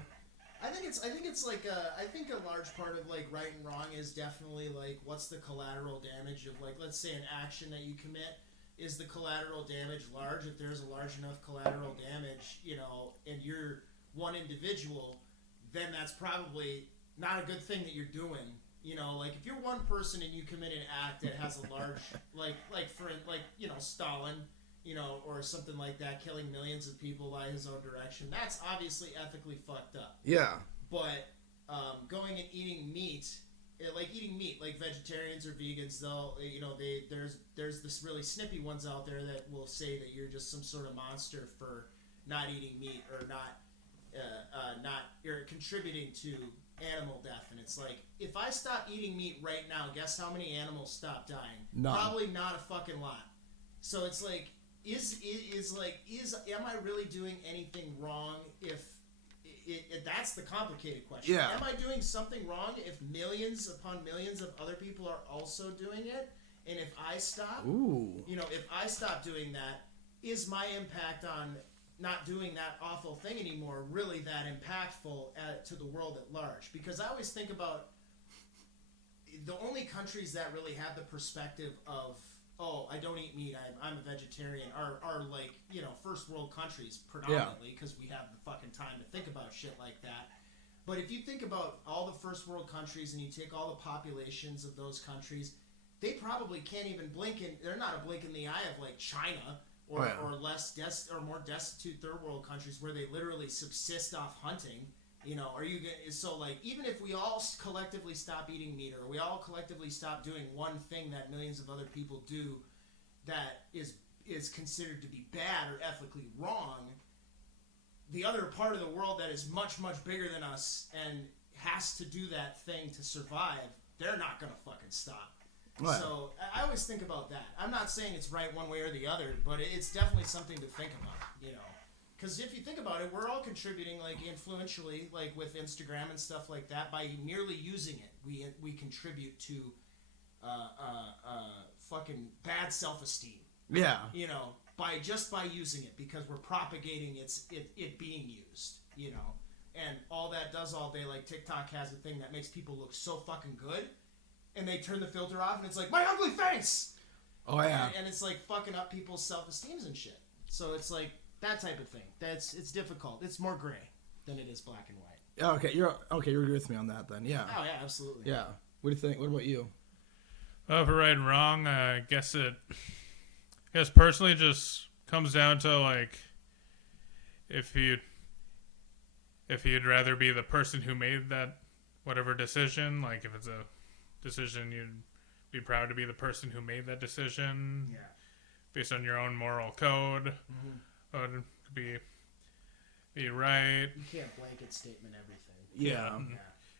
I think it's like I think a large part of like right and wrong is definitely like what's the collateral damage of like, let's say an action that you commit. Is the collateral damage large? If there's a large enough collateral damage, you know, and you're one individual, then that's probably not a good thing that you're doing. You know, like if you're one person and you commit an act that has a large, like you know, Stalin, you know, or something like that, killing millions of people by his own direction, that's obviously ethically fucked up. Yeah. But going and eating meat, like vegetarians or vegans, they'll, you know, there's this really snippy ones out there that will say that you're just some sort of monster for not eating meat or you're contributing to animal death. And it's like, if I stop eating meat right now, guess how many animals stop dying? None. Probably not a fucking lot. So it's like, am I really doing anything wrong if that's the complicated question. Yeah. Am I doing something wrong if millions upon millions of other people are also doing it? And if I stop, if I stop doing that, is my impact on not doing that awful thing anymore really that impactful to the world at large? Because I always think about the only countries that really have the perspective of, oh, I don't eat meat, I'm a vegetarian, are like, you know, first world countries predominantly, because we have the fucking time to think about shit like that. But if you think about all the first world countries and you take all the populations of those countries, they probably can't even they're not a blink in the eye of like China or more destitute third world countries where they literally subsist off hunting. You know, so like, even if we all collectively stop eating meat, or we all collectively stop doing one thing that millions of other people do that is considered to be bad or ethically wrong, the other part of the world that is much, much bigger than us and has to do that thing to survive, they're not going to fucking stop. Right. So I always think about that. I'm not saying it's right one way or the other, but it's definitely something to think about, you know. Because if you think about it, we're all contributing, like, influentially, like, with Instagram and stuff like that. By merely using it, we contribute to fucking bad self-esteem. Yeah. You know, by using it, because we're propagating it being used, you know. And all that does all day, like, TikTok has a thing that makes people look so fucking good, and they turn the filter off, and it's like, my ugly face! Oh, yeah. And it's, like, fucking up people's self-esteems and shit. So it's, like, that type of thing. It's difficult. It's more gray than it is black and white. Yeah, okay, you're agree with me on that then. Yeah. Oh yeah, absolutely. Yeah. What do you think? What about you? For right and wrong, I guess personally just comes down to like if you'd rather be the person who made that whatever decision, like if it's a decision you'd be proud to be the person who made that decision. Yeah. Based on your own moral code. Mm-hmm. Would be right. You can't blanket statement everything. Yeah.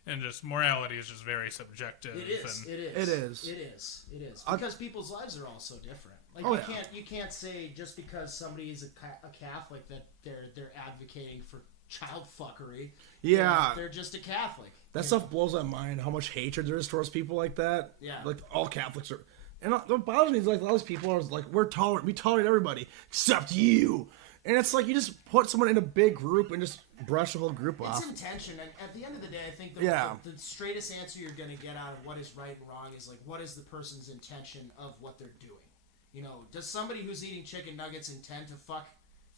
And just morality is just very subjective. It is. Because people's lives are all so different. Like you can't say just because somebody is a Catholic that they're advocating for child fuckery. Yeah. They're just a Catholic. That stuff blows my mind. How much hatred there is towards people like that. Yeah. Like all Catholics are. And what bothers me is like all these people are like, we tolerate everybody except you. And it's like you just put someone in a big group and just brush the whole group off. It's intention, and at the end of the day, I think the straightest answer you're going to get out of what is right and wrong is like, what is the person's intention of what they're doing? You know, does somebody who's eating chicken nuggets intend to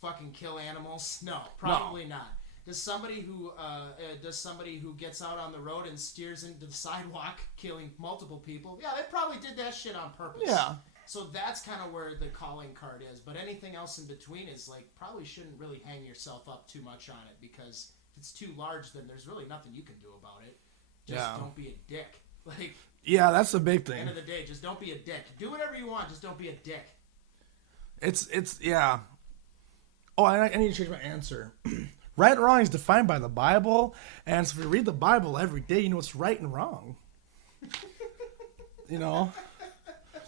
fucking kill animals? No, probably not. Does somebody who gets out on the road and steers into the sidewalk, killing multiple people? Yeah, they probably did that shit on purpose. Yeah. So that's kind of where the calling card is. But anything else in between is like, probably shouldn't really hang yourself up too much on it, because if it's too large, then there's really nothing you can do about it. Just don't be a dick. Like, yeah, that's the big thing. At the end of the day, just don't be a dick. Do whatever you want, just don't be a dick. It's yeah. Oh, I need to change my answer. Right and wrong is defined by the Bible, and so if you read the Bible every day, you know what's right and wrong. You know,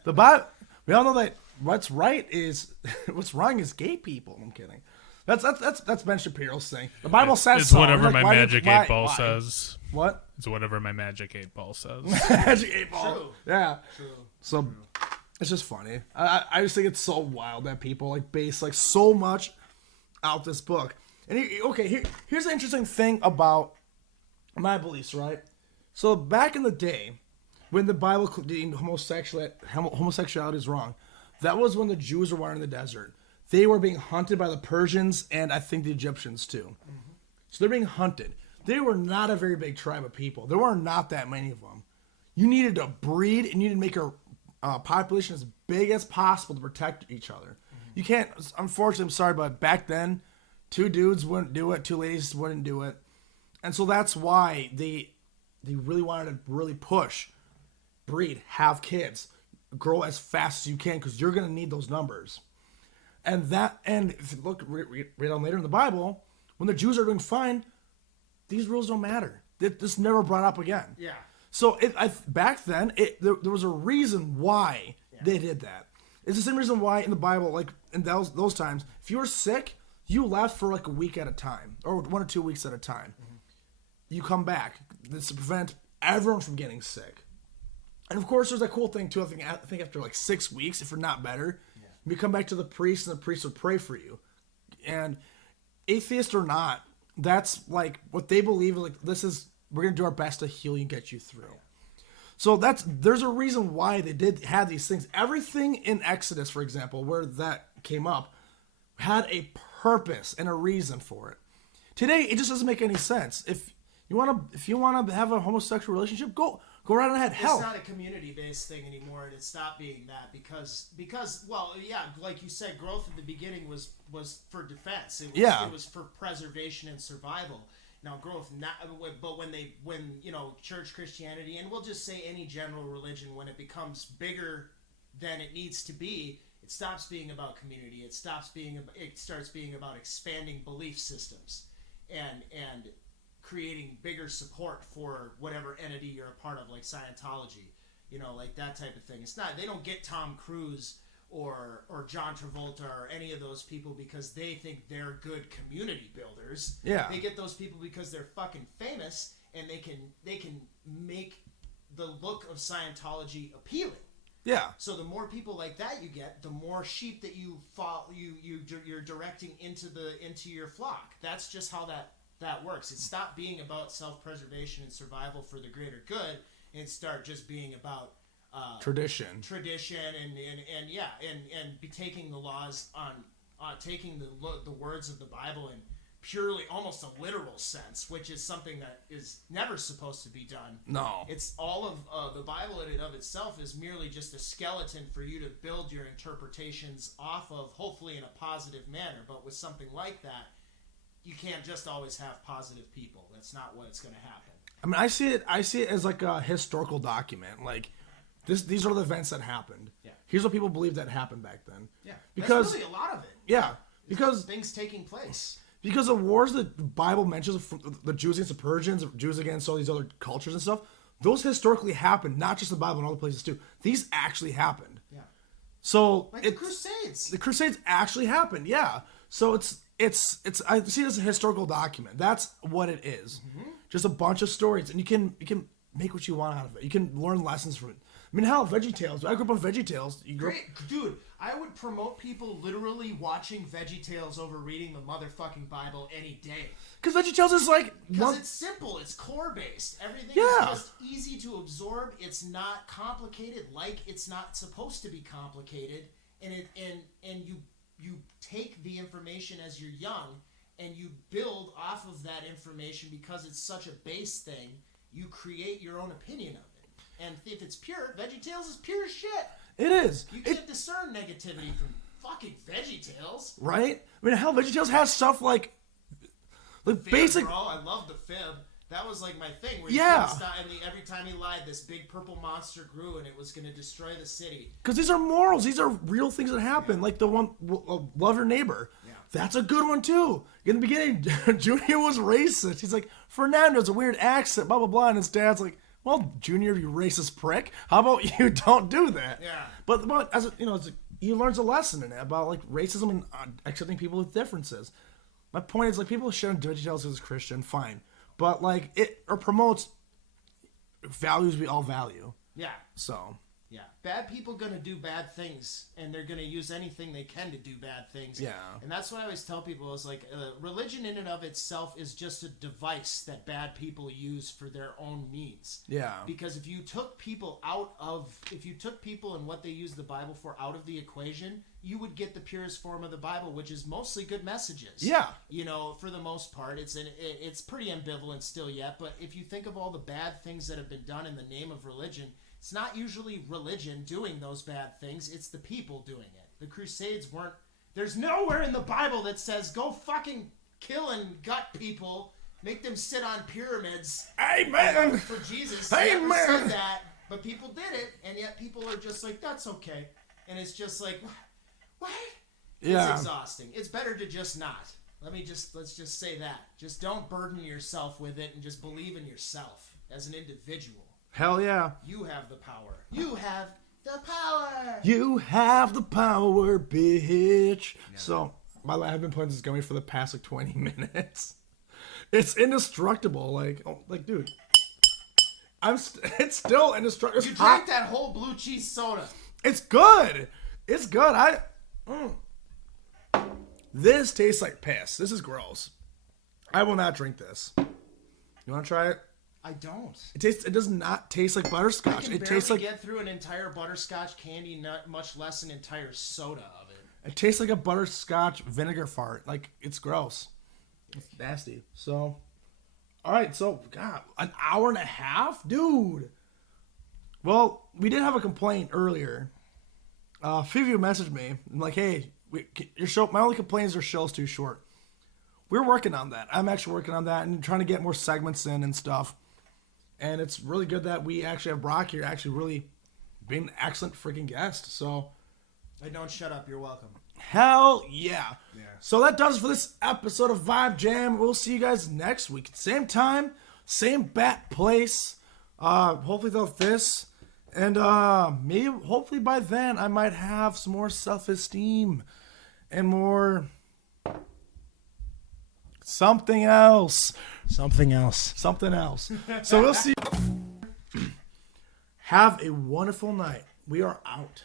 the Bible. We all know that what's right is what's wrong is gay people. I'm kidding. That's Ben Shapiro's thing. The Bible says it's so. whatever Like, my why- magic why- 8-ball why? says. What? It's whatever my magic 8-ball says. Magic 8-ball. True. Yeah. True. So it's just funny. I just think it's so wild that people like base like so much out this book. And here's the interesting thing about my beliefs, right? So back in the day, when the Bible deemed homosexuality is wrong, that was when the Jews were wandering in the desert. They were being hunted by the Persians and I think the Egyptians too. Mm-hmm. So they're being hunted. They were not a very big tribe of people. There were not that many of them. You needed to breed and you needed to make your population as big as possible to protect each other. Mm-hmm. You can't, unfortunately, I'm sorry, but back then, 2 dudes wouldn't do it, 2 ladies wouldn't do it. And so that's why they really wanted to really push, breed, have kids, grow as fast as you can because you're going to need those numbers. And if you look, read on later in the Bible, when the Jews are doing fine, these rules don't matter. This never brought up again. Yeah. So back then, there was a reason why they did that. It's the same reason why in the Bible, like in those times, if you were sick, you left for like a week at a time, or 1 or 2 weeks at a time. Mm-hmm. You come back. This to prevent everyone from getting sick. And of course, there's that cool thing too. I think after like 6 weeks, if you're not better, you come back to the priest, and the priest would pray for you. And atheist or not, that's like what they believe. Like we're gonna do our best to heal you and get you through. So there's a reason why they did have these things. Everything in Exodus, for example, where that came up, had a purpose and a reason for it. Today, it just doesn't make any sense. If you want to have a homosexual relationship, go right ahead. Hell, it's not a community-based thing anymore, and it stopped being that because well, yeah, like you said, growth in the beginning was for defense. It was for preservation and survival. Now growth, but when church Christianity, and we'll just say any general religion, when it becomes bigger than it needs to be, it stops being about community. It starts being about expanding belief systems and creating bigger support for whatever entity you're a part of, like Scientology, like that type of thing. It's not, they don't get Tom Cruise or John Travolta or any of those people because they think they're good community builders. Yeah. They get those people because they're fucking famous and they can make the look of Scientology appealing. Yeah. So the more people like that you get, the more sheep that you follow, you're directing into your flock. That's just how that works. It stopped being about self-preservation and survival for the greater good, and start just being about tradition and be taking the laws on taking the words of the Bible in purely almost a literal sense, which is something that is never supposed to be done. No, it's all of the Bible in and of itself is merely just a skeleton for you to build your interpretations off of, hopefully in a positive manner. But with something like that, you can't just always have positive people. That's not what's going to happen. I mean, I see it as like a historical document. Like these are the events that happened. Yeah. Here's what people believe that happened back then. Yeah. Because that's really a lot of it. Yeah. Because things taking place. Because the wars that the Bible mentions, the Jews against the Persians, the Jews against all these other cultures and stuff, those historically happened, not just the Bible and other places too. These actually happened. Yeah. So like the Crusades. The Crusades actually happened, yeah. So it's I see it as a historical document. That's what it is. Mm-hmm. Just a bunch of stories, and you can make what you want out of it. You can learn lessons from it. I mean, hell, VeggieTales. I grew up on VeggieTales. Great, dude. I would promote people literally watching VeggieTales over reading the motherfucking Bible any day. Because VeggieTales is like... Because it's simple. It's core-based. Everything is just easy to absorb. It's not complicated like it's not supposed to be complicated. And you take the information as you're young and you build off of that information because it's such a base thing. You create your own opinion of it. And if it's pure, VeggieTales is pure shit. It is. You can't discern negativity from fucking VeggieTales. Right? I mean, hell, VeggieTales has stuff like fib, basic... Bro, I love the fib. That was like my thing. Where he Yeah. couldn't stop, and every time he lied, this big purple monster grew, and it was going to destroy the city. Because these are morals. These are real things that happen. Like the one, love your neighbor. Yeah. That's a good one, too. In the beginning, Junior was racist. He's like, Fernando's a weird accent, blah, blah, blah. And his dad's like, well, Junior, you racist prick. How about you don't do that? Yeah. But as he learns a lesson in it about like racism and accepting people with differences. My point is like people shouldn't judge each other as Christian, fine. But like it promotes values we all value. Yeah. So. Yeah. Bad people gonna do bad things, and they're gonna use anything they can to do bad things. Yeah. And that's what I always tell people is like, religion in and of itself is just a device that bad people use for their own needs. Yeah. Because if you took people and what they use the Bible for out of the equation, you would get the purest form of the Bible, which is mostly good messages. Yeah. You know, for the most part, it's pretty ambivalent still yet. But if you think of all the bad things that have been done in the name of religion, it's not usually religion doing those bad things. It's the people doing it. The Crusades weren't... There's nowhere in the Bible that says, go fucking kill and gut people, make them sit on pyramids. Amen. For Jesus. Amen. Never said that, but people did it, and yet people are just like, that's okay. And it's just like, what? Yeah. It's exhausting. It's better to just not. Let's just say that. Just don't burden yourself with it and just believe in yourself as an individual. Hell yeah. You have the power. You have the power. You have the power, bitch. Yeah. So, by the way, I've been playing this gummy for the past like 20 minutes. It's indestructible. Like, dude. It's still indestructible. You drank that whole blue cheese soda. It's good. It's good. This tastes like piss. This is gross. I will not drink this. You want to try it? I don't. It does not taste like butterscotch. I can barely get through an entire butterscotch candy nut, much less an entire soda of it. It tastes like a butterscotch vinegar fart. Like, it's gross. It's nasty. So, all right. So, God, an hour and a half? Dude. Well, we did have a complaint earlier. A few of you messaged me. I'm like, hey, your show, my only complaint is your show's too short. We're working on that. I'm actually working on that and trying to get more segments in and stuff. And it's really good that we actually have Brock here, actually really being an excellent freaking guest. So, I don't shut up. You're welcome. Hell yeah. So that does it for this episode of Vibe Jam. We'll see you guys next week. Same time, same bat place. Hopefully they'll have this. And maybe hopefully by then I might have some more self-esteem and more something else. Something else. So we'll see. Have a wonderful night. We are out.